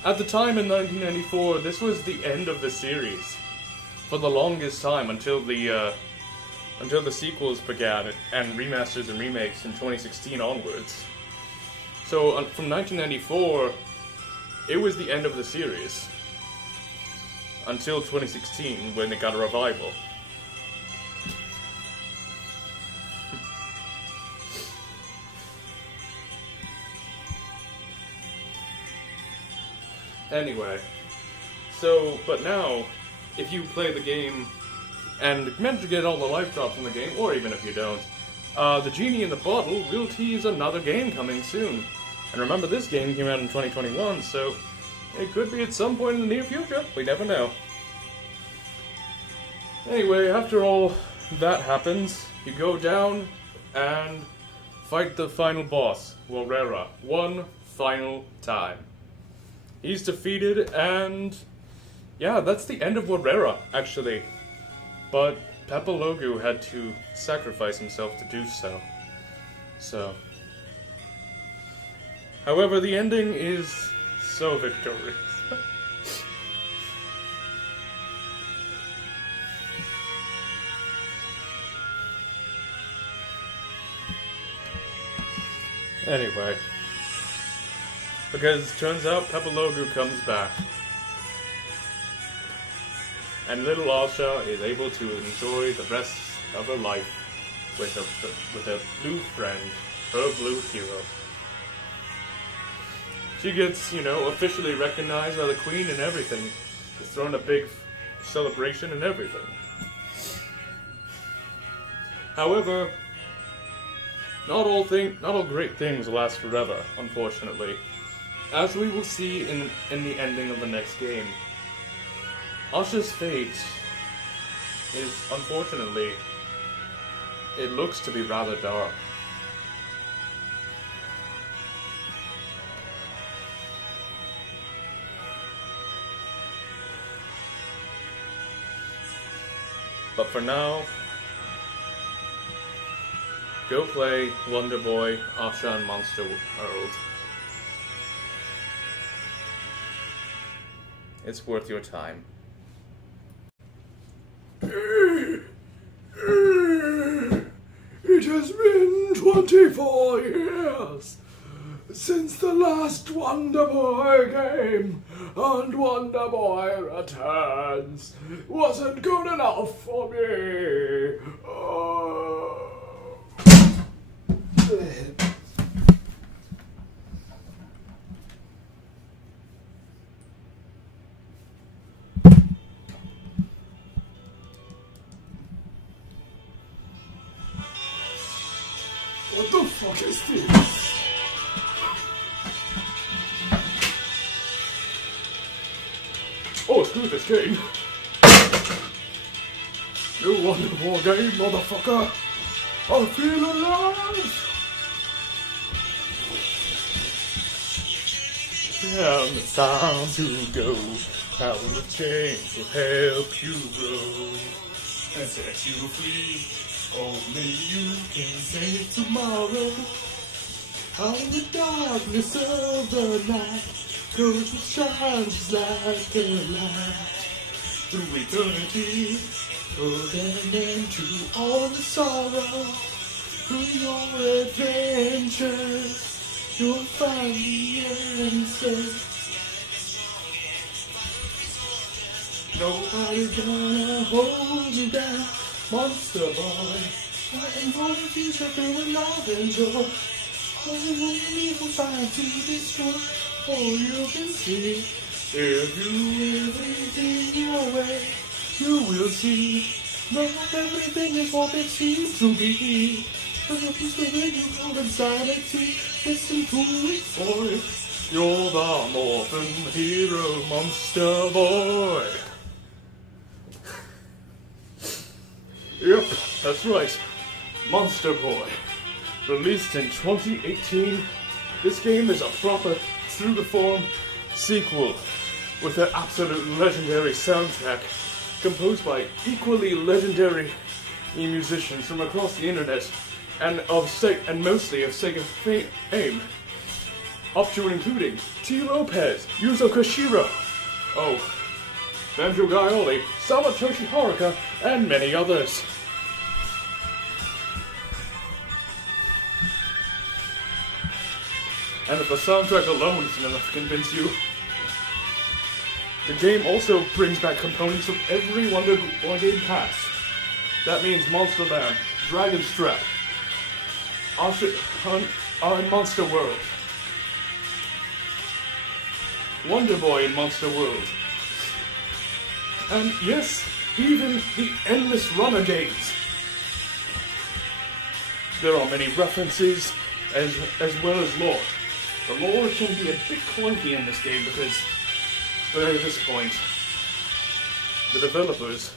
At the time in 1994, this was the end of the series. For the longest time, until the sequels began, and remasters and remakes in 2016 onwards. So, from 1994, it was the end of the series. Until 2016, when it got a revival. Anyway, so, but now, if you play the game and manage to get all the life drops in the game, or even if you don't, the Genie in the Bottle will tease another game coming soon. And remember, this game came out in 2021, so it could be at some point in the near future. We never know. Anyway, after all that happens, you go down and fight the final boss, Warrera, one final time. He's defeated, and yeah, that's the end of Warrera, actually. But Papalogu had to sacrifice himself to do so. However, the ending is so victorious. Anyway. Because it turns out Papalogu comes back. And little Asha is able to enjoy the rest of her life with a blue friend, her blue hero. She gets, you know, officially recognized by the Queen and everything. She's thrown a big celebration and everything. However, not all great things last forever, unfortunately. As we will see in the ending of the next game, Asha's fate is, unfortunately, it looks to be rather dark. But for now, go play Wonder Boy, Asha, and Monster World. It's worth your time. It has been 24 years since the last Wonder Boy game, and Wonder Boy Returns wasn't good enough for me. What the fuck is this? Oh, screw this game. New Wonder Boy game, motherfucker. I feel alive. Now it's time to go. Power of change will help you grow and set you free. Only you can save tomorrow. Out of the darkness of the night, God shines like a light through eternity. Put an end to all the sorrow. Through your adventures, you'll find the answer. Nobody's gonna hold you down, Monster Boy. Fighting for the future through love and joy. Only evil trying to destroy all you can see. If you everything your way, you will see. Not everything is what it seems to be. The peace within you call insanity. Listen to its voice. You're the Northern Hero, Monster Boy. Yep, that's right. Monster Boy. Released in 2018, this game is a proper, true-to-form sequel with an absolute legendary soundtrack composed by equally legendary musicians from across the internet and mostly of SEGA fame, up to and including T. Lopez, Yuzo Koshiro, Banjo Gaioli, Sawatoshi Haruka, and many others. And if the soundtrack alone isn't enough to convince you, the game also brings back components of every Wonder Boy game past. That means Monster Land, Dragon's Trap, Asha, Monster World, Wonder Boy in Monster World, and yes, even the Endless Runner games. There are many references as well as lore. The lore can be a bit clunky in this game because, at this point, the developers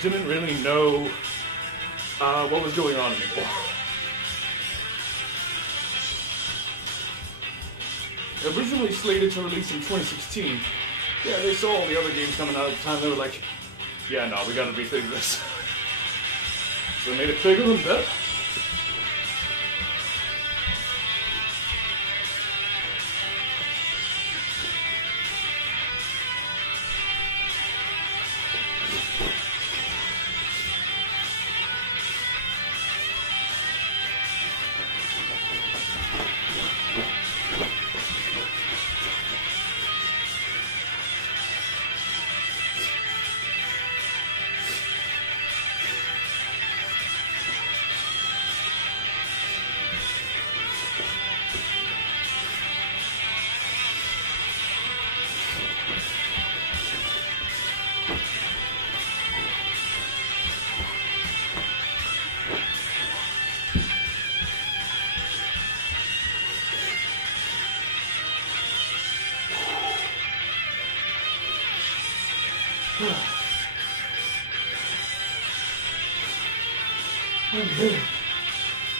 didn't really know what was going on anymore. Originally slated to release in 2016, they saw all the other games coming out at the time. They were like, yeah, no, we gotta rethink this. So they made it bigger and better.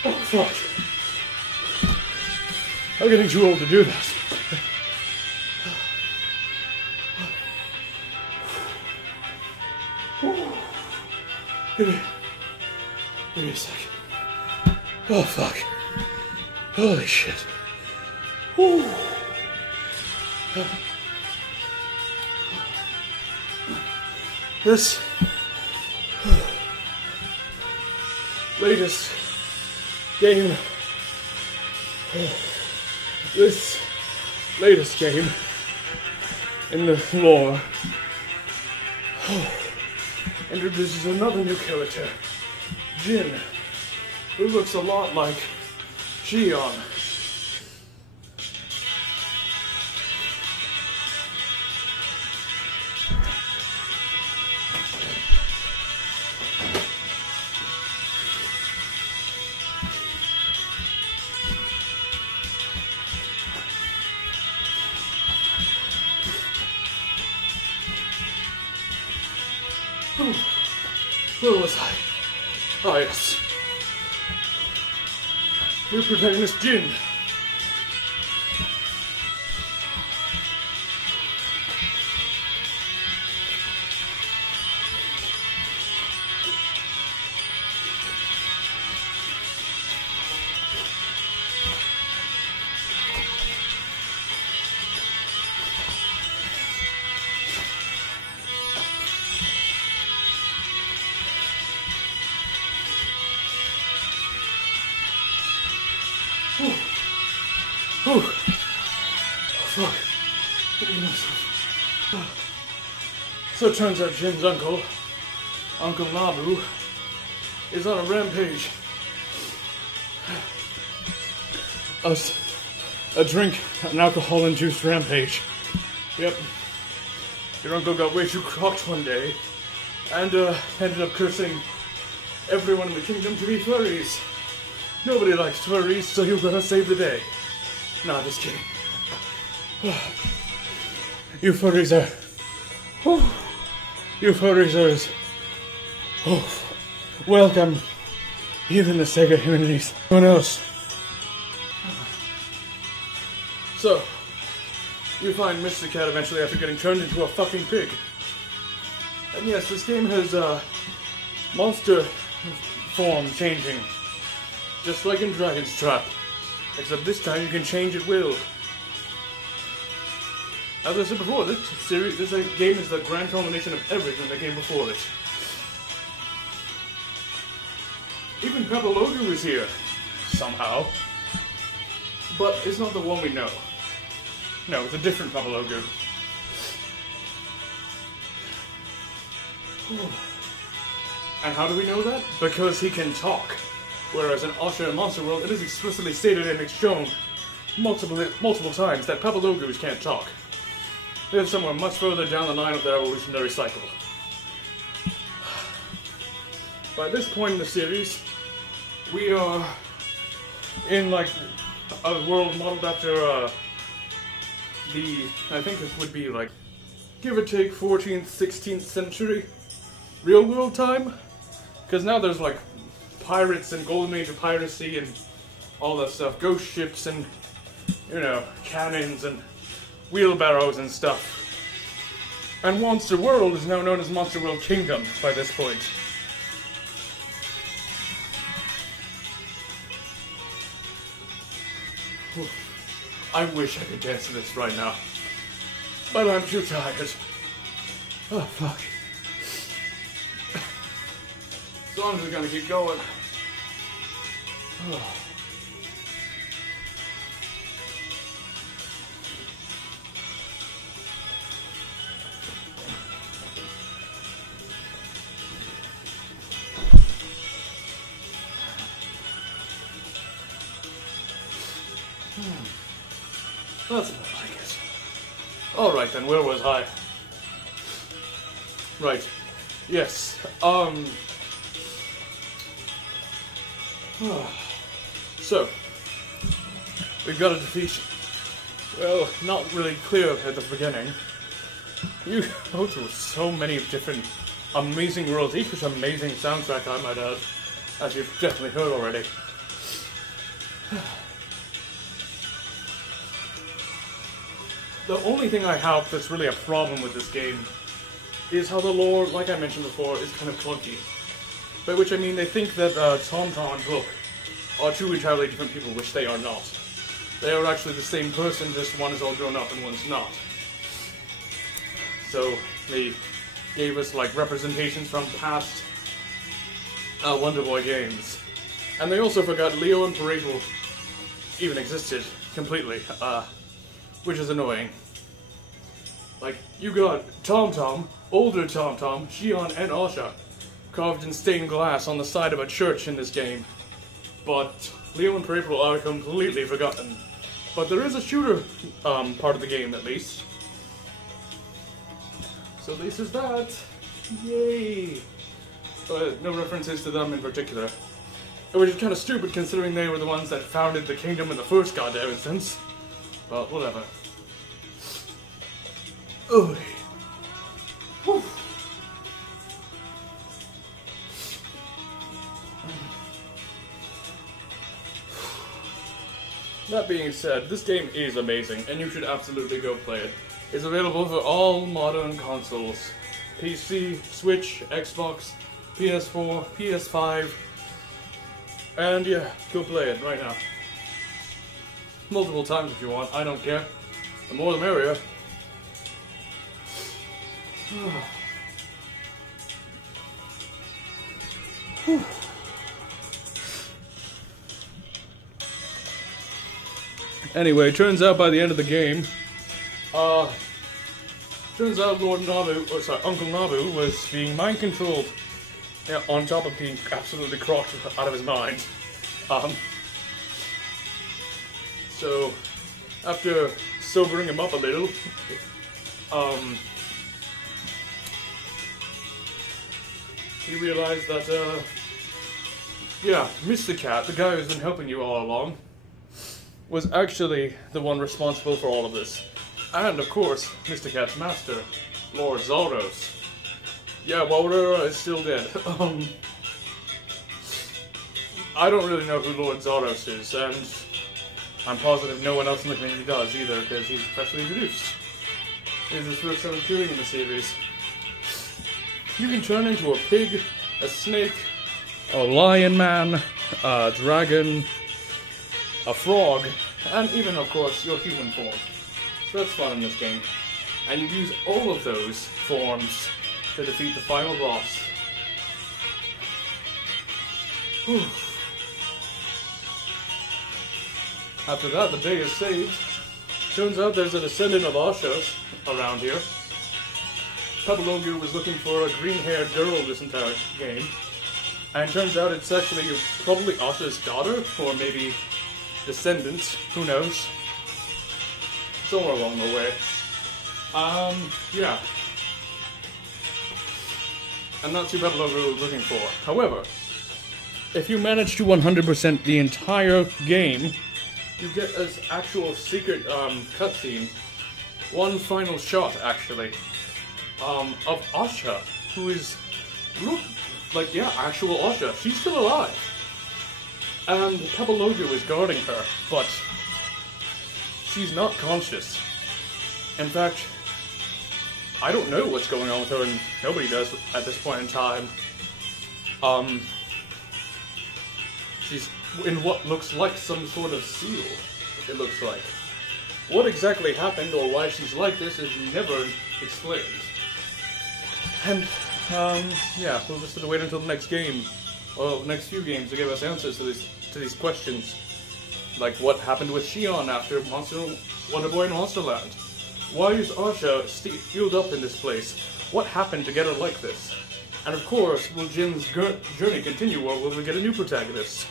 Oh, fuck. I'm getting too old to do that. Give me a second. Oh, fuck. Holy shit. Whew. This latest game, this latest game in the lore introduces another new character, Jin, who looks a lot like Xion. Where was I? Oh, yes. New protagonist Jin. Oh, fuck. So it turns out Jin's uncle, Uncle Nabu, is on a rampage. A drink, an alcohol-induced rampage. Yep. Your uncle got way too cocked one day, and ended up cursing everyone in the kingdom to be furries. Nobody likes furries, so you gotta save the day. Nah, just kidding. You furries are... You furries are... welcome. Even the SEGA communities. Who knows? So, you find Mr. Cat eventually after getting turned into a fucking pig. And yes, this game has, monster form changing. Just like in Dragon's Trap. Except this time you can change at will. As I said before, this game is the grand culmination of everything that came before it. Even Peppa Logu is here, somehow. But it's not the one we know. No, it's a different Peppa Logu. And how do we know that? Because he can talk. Whereas in Asha and Monster World, it is explicitly stated and shown multiple times that Peppa Logus can't talk. They're somewhere much further down the line of their evolutionary cycle. By this point in the series, we are in like a world modeled after I think it would be like, give or take 14th, 16th century real world time. Because now there's like pirates and golden age of piracy and all that stuff, ghost ships and, you know, cannons and wheelbarrows and stuff. And Monster World is now known as Monster World Kingdom by this point. I wish I could dance to this right now, but I'm too tired. Oh, fuck. So I'm just gonna keep going. Oh. That's more like it. Alright then, where was I? Right. Yes. So, we've got to defeat, well, not really clear at the beginning. You go through so many different amazing worlds, each with amazing soundtrack, I might add, as you've definitely heard already. The only thing I have that's really a problem with this game is how the lore, like I mentioned before, is kind of clunky. By which I mean they think that Tom and Book are two entirely different people, which they are not. They are actually the same person, just one is all grown up and one's not. So they gave us like representations from past Wonder Boy games. And they also forgot Leo and Pareto even existed completely, which is annoying. Like, you got Tom, older Tom, Shion, and Asha carved in stained glass on the side of a church in this game. But Leo and Pareto are completely forgotten. But there is a shooter part of the game, at least. So this is that. Yay! But no references to them in particular. Which is kind of stupid considering they were the ones that founded the kingdom in the first goddamn instance. But whatever. Oy. Whew. That being said, this game is amazing, and you should absolutely go play it. It's available for all modern consoles. PC, Switch, Xbox, PS4, PS5, and yeah, go play it right now. Multiple times if you want, I don't care. The more the merrier. Anyway, turns out by the end of the game, turns out Uncle Nabu was being mind controlled. Yeah, on top of being absolutely crocked out of his mind. So, after sobering him up a little, he realized that, yeah, Mr. Cat, the guy who's been helping you all along, was actually the one responsible for all of this. And, of course, Mr. Cat's master, Lord Zardos. Yeah, Walter is still dead. I don't really know who Lord Zardos is, and I'm positive no one else in the community does either, because he's freshly introduced. This is his first time appearing in the series. You can turn into a pig, a snake, a lion man, a dragon, a frog, and even, of course, your human form. So that's fun in this game. And you use all of those forms to defeat the final boss. Whew. After that, the day is saved. Turns out there's a descendant of Asha's around here. Pabelogu was looking for a green-haired girl this entire game. And turns out it's actually probably Asha's daughter, or maybe descendant, who knows. Somewhere along the way. Yeah. And that's who Pabelogu was looking for. However, if you manage to 100% the entire game, you get an actual secret cutscene, one final shot actually, of Asha, who is, look, like, yeah, actual Asha. She's still alive. And Pabelogu is guarding her, but she's not conscious. In fact, I don't know what's going on with her, and nobody does at this point in time. She's in what looks like some sort of seal, it looks like. What exactly happened or why she's like this is never explained. And, yeah, we'll just have to wait until the next game, or the next few games to give us answers to these questions. Like what happened with Shion after Wonder Boy in Monsterland? Why is Asha sealed up in this place? What happened to get her like this? And of course, will Jin's journey continue, or will we get a new protagonist?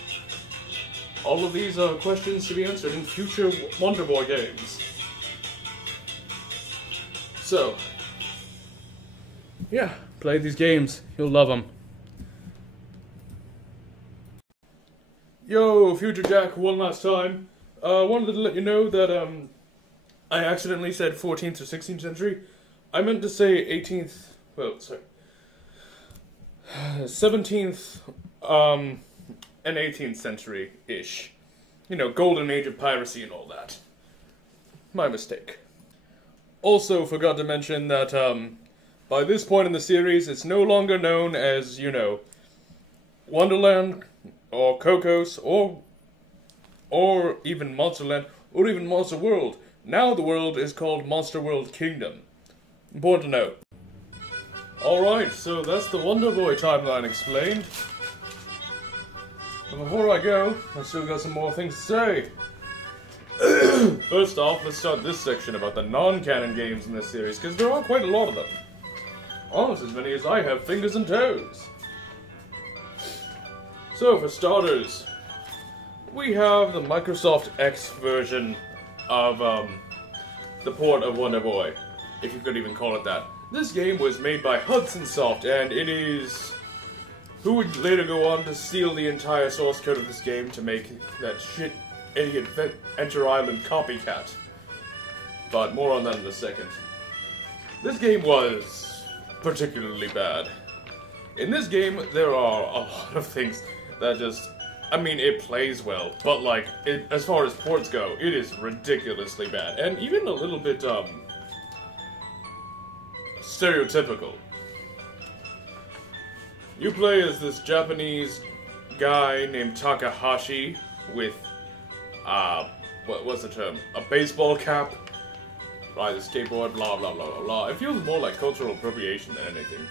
All of these are questions to be answered in future Wonder Boy games. So, yeah, play these games. You'll love them. Yo, Future Jack, one last time. Wanted to let you know that, I accidentally said 14th or 16th century. I meant to say 18th, well, sorry, 17th, and 18th century-ish. You know, golden age of piracy and all that. My mistake. Also forgot to mention that, by this point in the series, it's no longer known as, you know, Wonderland, or Cocos, or even Monsterland, or even Monster World. Now the world is called Monster World Kingdom. Important to note. Alright, so that's the Wonder Boy timeline explained. But before I go, I still got some more things to say. First off, let's start this section about the non-canon games in this series, because there are quite a lot of them. Almost as many as I have fingers and toes. So, for starters, we have the Microsoft X version of the port of Wonder Boy, if you could even call it that. This game was made by Hudson Soft, and it is who would later go on to steal the entire source code of this game to make that shit idiot Enter Island copycat. But more on that in a second. This game was particularly bad. In this game, there are a lot of things that just, I mean, it plays well, but like, as far as ports go, it is ridiculously bad, and even a little bit, stereotypical. You play as this Japanese guy named Takahashi with, what's the term? A baseball cap, rides a skateboard, blah blah blah blah blah. It feels more like cultural appropriation than anything.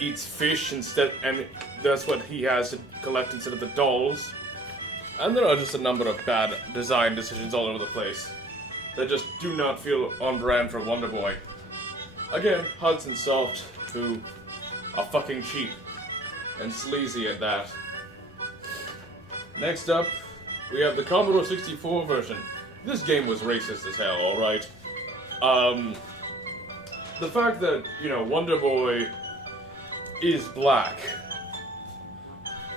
Eats fish instead, and that's what he has to collect instead of the dolls. And there are just a number of bad design decisions all over the place that just do not feel on brand for Wonder Boy. Again, Hudson Soft, who are fucking cheap and sleazy at that. Next up, we have the Commodore 64 version. This game was racist as hell, alright? The fact that, you know, Wonder Boy is black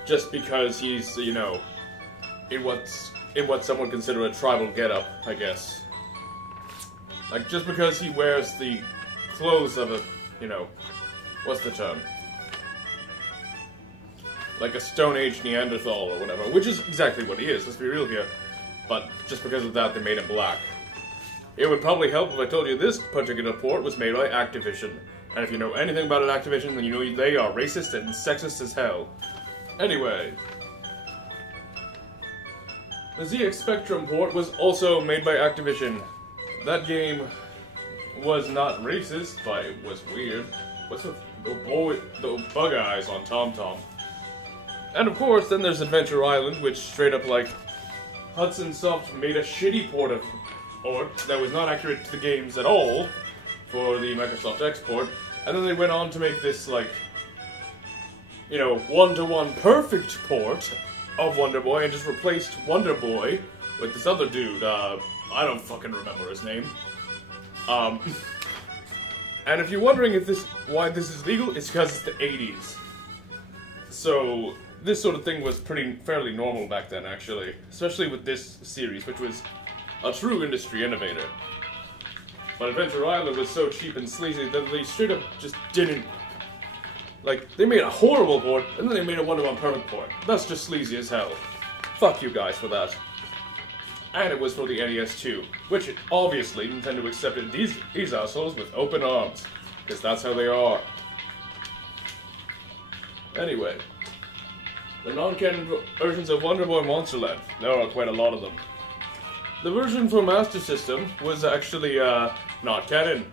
just because he's, you know, in what some would consider a tribal getup, I guess. Like, just because he wears the clothes of a, you know, what's the term? Like a Stone Age Neanderthal or whatever, which is exactly what he is, let's be real here. But just because of that, they made him black. It would probably help if I told you this particular port was made by Activision. And if you know anything about Activision, then you know they are racist and sexist as hell. Anyway. The ZX Spectrum port was also made by Activision. That game was not racist, but it was weird. What's with the bug eyes on TomTom? And of course, then there's Adventure Island, which straight up, like, Hudson Soft made a shitty port of that was not accurate to the games at all for the Microsoft export, and then they went on to make this, like, you know, one-to-one perfect port of Wonder Boy and just replaced Wonder Boy with this other dude, I don't fucking remember his name. And if you're wondering why this is legal, it's because it's the 80s. So, this sort of thing was fairly normal back then, actually. Especially with this series, which was a true industry innovator. But Adventure Island was so cheap and sleazy that they straight up just didn't... Like, they made a horrible port, and then they made a one-to-one perfect port. That's just sleazy as hell. Fuck you guys for that. And it was for the NES too, which obviously Nintendo accepted these assholes with open arms, because that's how they are. Anyway, the non-canon versions of Wonder Boy Monsterland. There are quite a lot of them. The version for Master System was actually not canon,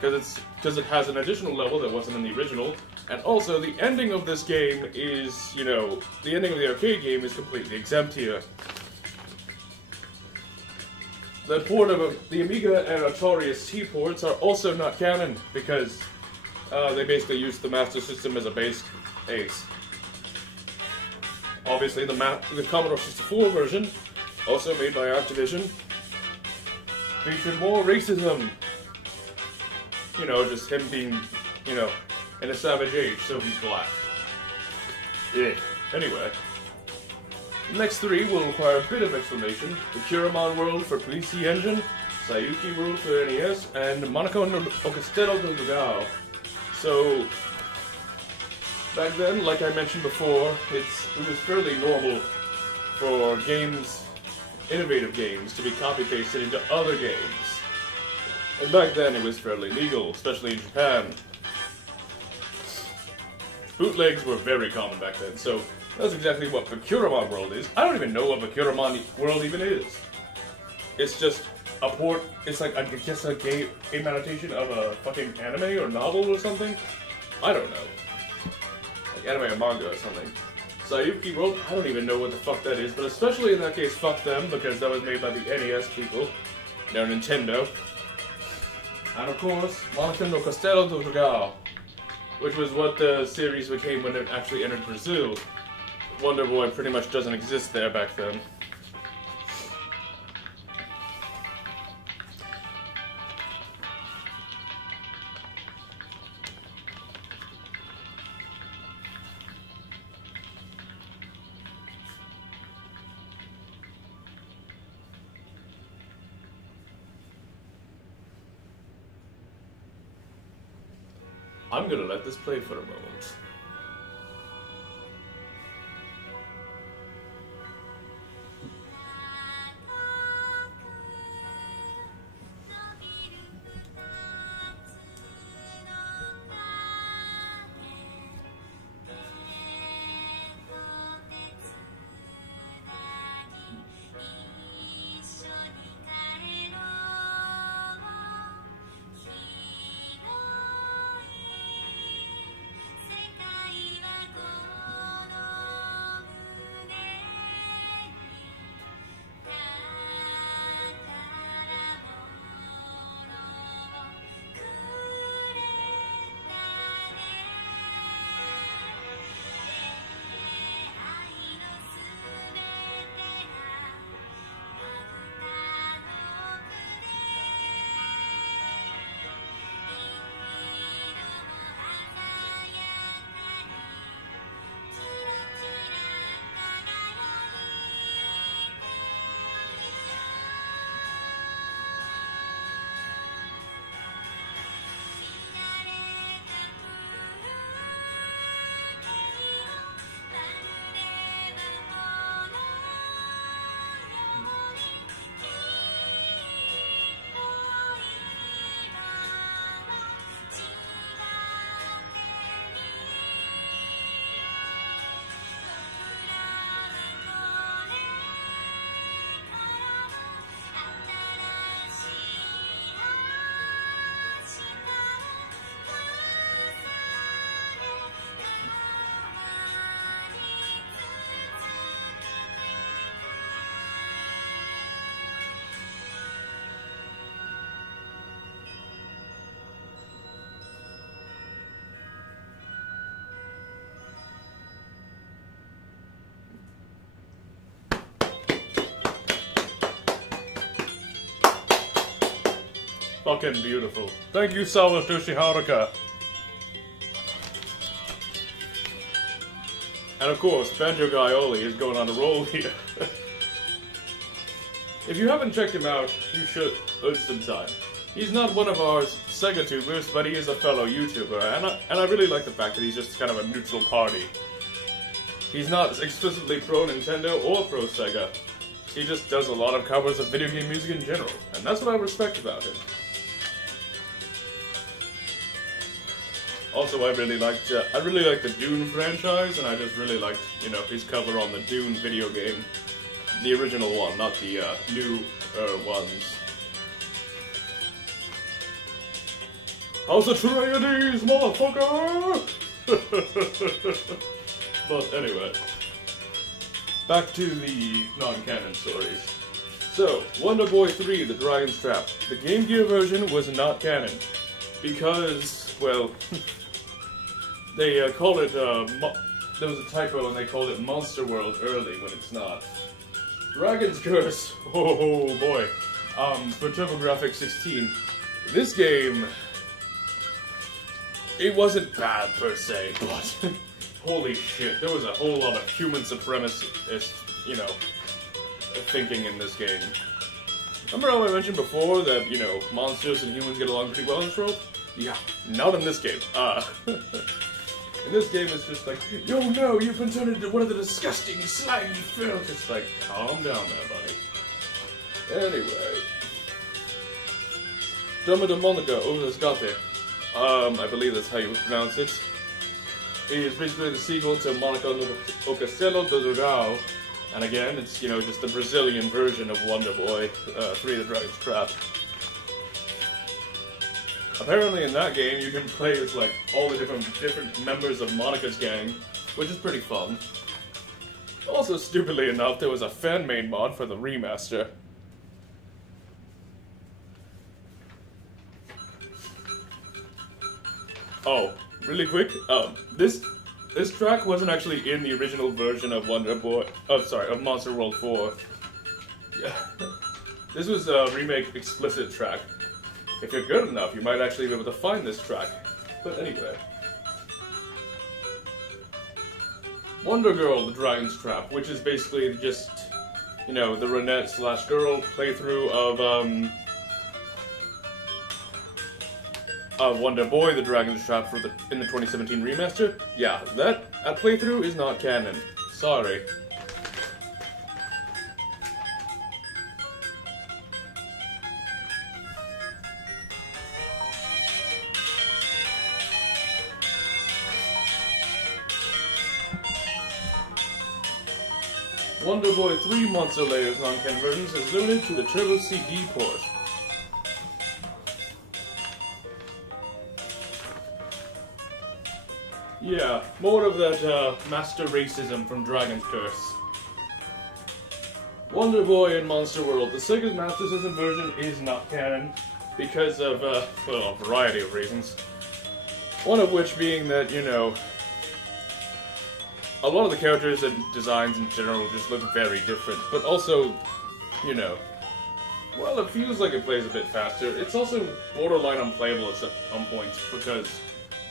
because it has an additional level that wasn't in the original, and also the ending of this game is, you know, the ending of the arcade game is completely exempt here. The port of the Amiga and Atari ST ports are also not canon, because they basically used the Master System as a base. Obviously, the Commodore 64 version, also made by Activision, featured more racism. You know, just him being, you know, in a savage age, so he's black. Yeah. Anyway. The next three will require a bit of explanation. The Kuramon World for PC Engine, Sayuki World for NES, and Monaco no Castelo del Dragão. So, back then, like I mentioned before, it was fairly normal for games, innovative games, to be copy-pasted into other games. And back then it was fairly legal, especially in Japan. Bootlegs were very common back then, so that's exactly what Bakuramon World is. I don't even know what Bakuramon World even is. It's just a port, it's like, I guess a game adaptation of a fucking anime or novel or something? I don't know. Like anime or manga or something. Sayuki World, I don't even know what the fuck that is, but especially in that case, fuck them, because that was made by the NES people. Now Nintendo. And of course, Monaco no Castelo do Dragão, which was what the series became when it actually entered Brazil. Wonder Boy pretty much doesn't exist there back then. I'm gonna let this play for a moment. Fucking beautiful. Thank you, Sawatoshi Haruka. And of course, Banjo Guy Oli is going on a roll here. If you haven't checked him out, you should. It's some time. He's not one of our SEGA tubers, but he is a fellow YouTuber, and I really like the fact that he's just kind of a neutral party. He's not explicitly pro Nintendo or pro SEGA. He just does a lot of covers of video game music in general, and that's what I respect about him. Also, I really liked the Dune franchise, and I just really liked, you know, his cover on the Dune video game. The original one, not the new ones. House of Atreides, motherfucker! But anyway, back to the non-canon stories. So, Wonder Boy 3, The Dragon's Trap. The Game Gear version was not canon, because, well, they called it, there was a typo and they called it Monster World early when it's not. Dragon's Curse, oh boy, for TurboGrafx 16. This game, it wasn't bad per se, but holy shit, there was a whole lot of human supremacist, you know, thinking in this game. Remember how I mentioned before that, you know, monsters and humans get along pretty well in this world? Yeah, not in this game. In this game, it's just like, yo, no, you've been turned into one of the disgusting, slimy filth. It's like, calm down there, buddy. Anyway. Dama de Monica Ovesgate. I believe that's how you would pronounce it. is basically the sequel to Monica no Castelo do Dragão. And again, it's, you know, just the Brazilian version of Wonder Boy 3 The Dragon's Trap. Apparently in that game, you can play as, like, all the different members of Monica's gang, which is pretty fun. Also, stupidly enough, there was a fan-made mod for the remaster. Oh, really quick, this track wasn't actually in the original version of of Monster World 4. Yeah. This was a remake explicit track. If you're good enough, you might actually be able to find this track. But anyway. Wonder Girl, The Dragon's Trap, which is basically just, you know, the Renette/girl playthrough of Wonder Boy, The Dragon's Trap in the 2017 remaster. Yeah, that playthrough is not canon. Sorry. Wonder Boy 3 Monster Layers non-canon versions is limited to the Turbo CD port. Yeah, more of that master racism from Dragon's Curse. Wonder Boy and Monster World, the Sega's Master System version is not canon because of well, a variety of reasons. One of which being that, you know, a lot of the characters and designs in general just look very different, but also, you know, well, it feels like it plays a bit faster. It's also borderline unplayable at some points because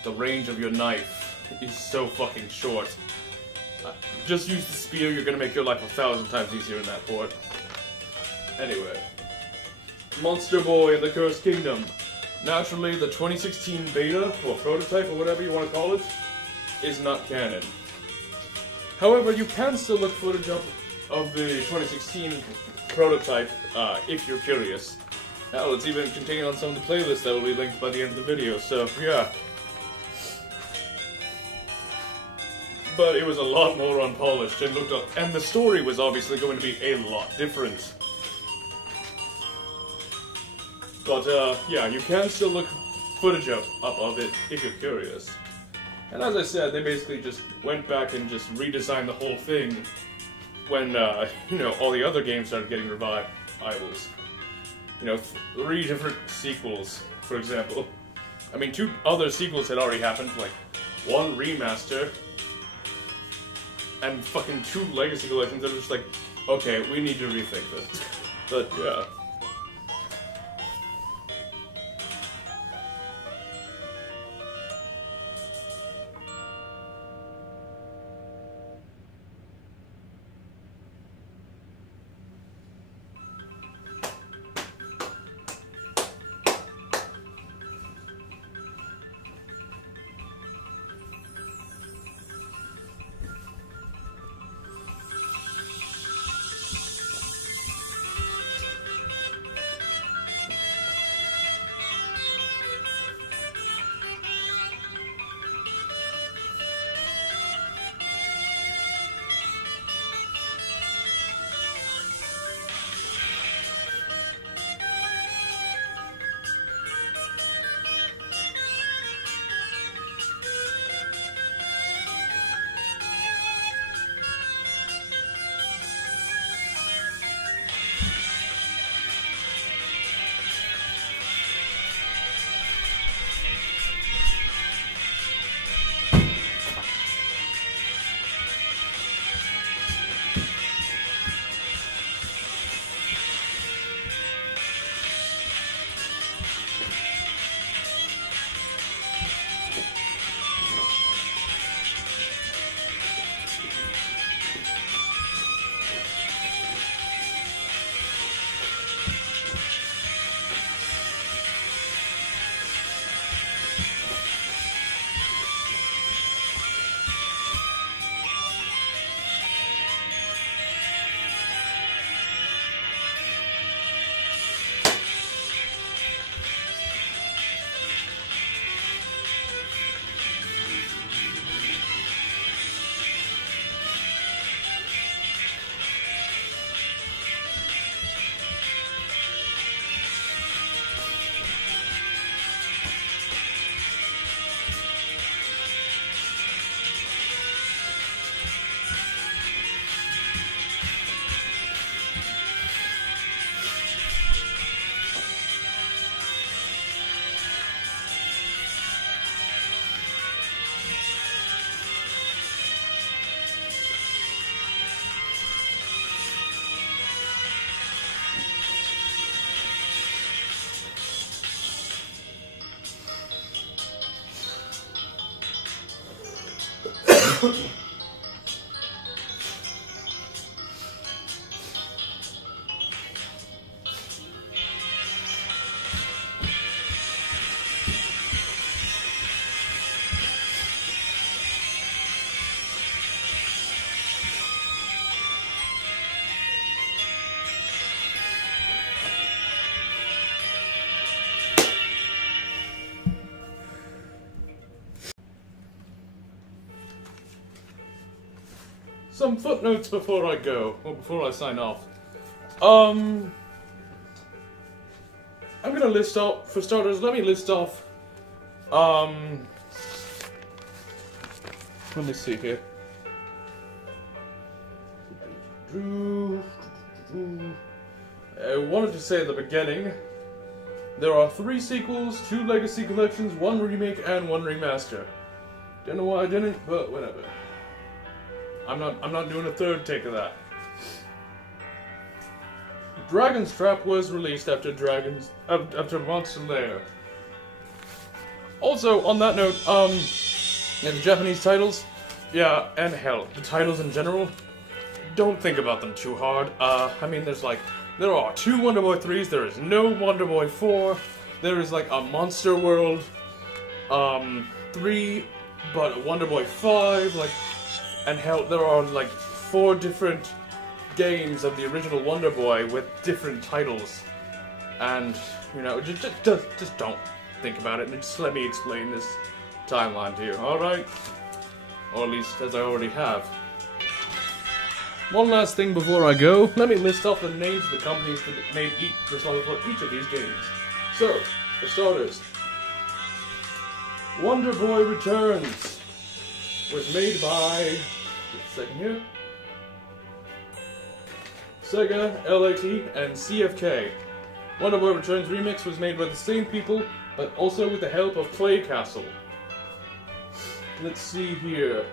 the range of your knife is so fucking short. Just use the spear, you're gonna make your life 1,000 times easier in that port. Anyway. Monster Boy and the Cursed Kingdom. Naturally, the 2016 beta, or prototype, or whatever you want to call it, is not canon. However, you can still look footage up of the 2016 prototype if you're curious. Hell, it's even contained on some of the playlists that will be linked by the end of the video, so yeah. But it was a lot more unpolished and looked up, and the story was obviously going to be a lot different. But yeah, you can still look footage up of it if you're curious. And as I said, they basically just went back and just redesigned the whole thing when, you know, all the other games started getting revivals. You know, 3 different sequels, for example. I mean, 2 other sequels had already happened, like 1 remaster, and fucking 2 legacy collections that are just like, okay, we need to rethink this. But, yeah. Some footnotes before I go, or before I sign off. I'm gonna list off, for starters, let me list off, let me see here. I wanted to say at the beginning, there are 3 sequels, 2 legacy collections, 1 remake, and 1 remaster. Don't know why I didn't, but whatever. I'm not doing a 3rd take of that. Dragon's Trap was released after after Monster Lair. Also, on that note, yeah, the Japanese titles, yeah, and hell, the titles in general, don't think about them too hard. I mean, there are 2 Wonder Boy 3s, there is no Wonder Boy 4, there is like a Monster World, 3, but a Wonder Boy 5, like, and hell, there are like 4 different games of the original Wonder Boy with different titles. And, you know, just don't think about it, and just let me explain this timeline to you, alright? Or at least, as I already have. One last thing before I go, let me list off the names of the companies that made responsible for each of these games. So, for starters, Wonder Boy Returns was made by, just a second here, SEGA, LAT, and CFK. Wonder Boy Returns Remix was made by the same people, but also with the help of Clay Castle. Let's see here.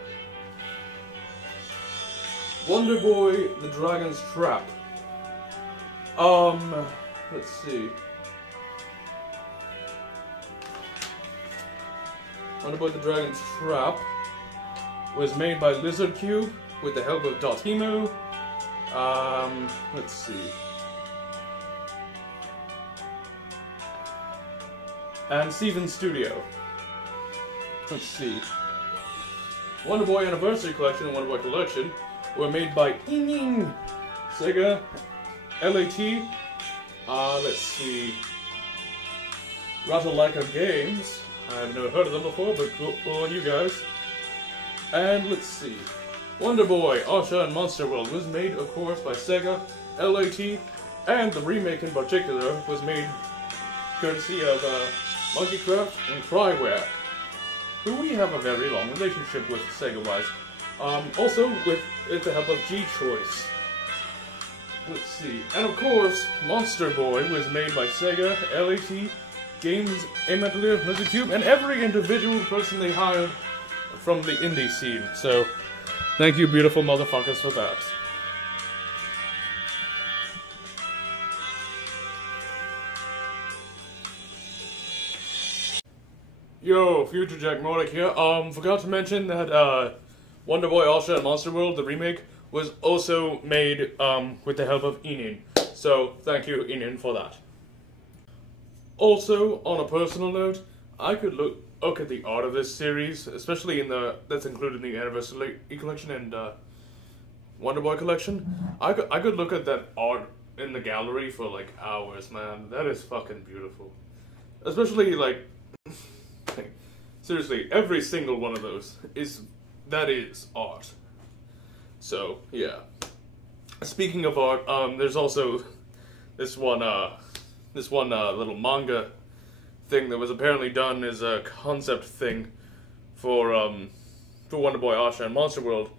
Wonder Boy The Dragon's Trap. Let's see. Wonder Boy The Dragon's Trap was made by Lizard Cube with the help of Dotemu. Let's see. And Steven Studio. Let's see. Wonder Boy Anniversary Collection and Wonder Boy Collection were made by SEGA, LAT, let's see. Ratalaika Games. I've never heard of them before, but cool on you guys. And let's see. Wonder Boy, Asha, and Monster World was made, of course, by SEGA, LAT, and the remake in particular was made courtesy of Monkeycraft and Cryware, who we have a very long relationship with SEGA-wise. Also with the help of G-Choice. Let's see. And of course, Monster Boy was made by SEGA, LAT, Games, Amateur, Lizard Cube, and every individual person they hired from the indie scene. So, thank you beautiful motherfuckers for that. Yo, Future Jack Mordick here. Forgot to mention that, Wonder Boy Asha and Monster World, the remake, was also made, with the help of Enin. So, thank you, Enin, for that. Also, on a personal note, I could look at the art of this series, especially that's included in the Anniversary Collection and, Wonder Boy Collection. I could look at that art in the gallery for, like, hours, man. That is fucking beautiful. Especially, like, seriously, every single one of those is art. So, yeah. Speaking of art, there's also this one little manga thing that was apparently done as a concept thing for Wonder Boy, Asha, and Monster World.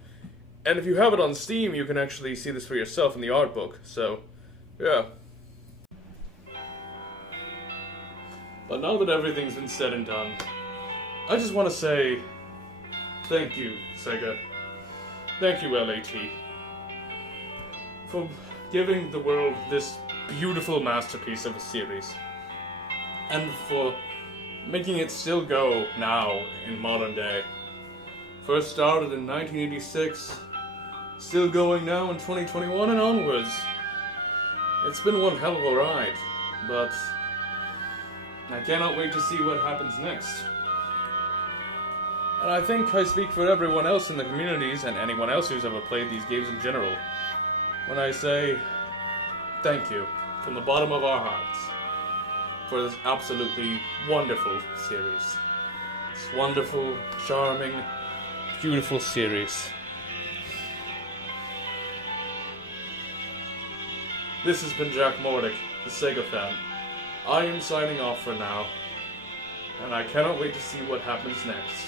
And if you have it on Steam, you can actually see this for yourself in the art book. So, yeah. But now that everything's been said and done, I just want to say thank you, SEGA. Thank you, LAT, for giving the world this beautiful masterpiece of a series, and for making it still go now in modern day. First started in 1986, still going now in 2021 and onwards. It's been one hell of a ride, but I cannot wait to see what happens next. And I think I speak for everyone else in the communities and anyone else who's ever played these games in general when I say thank you from the bottom of our hearts for this absolutely wonderful series. This wonderful, charming, beautiful series. This has been Jack Mordick, the SEGA fan. I am signing off for now, and I cannot wait to see what happens next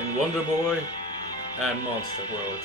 in Wonder Boy and Monster World.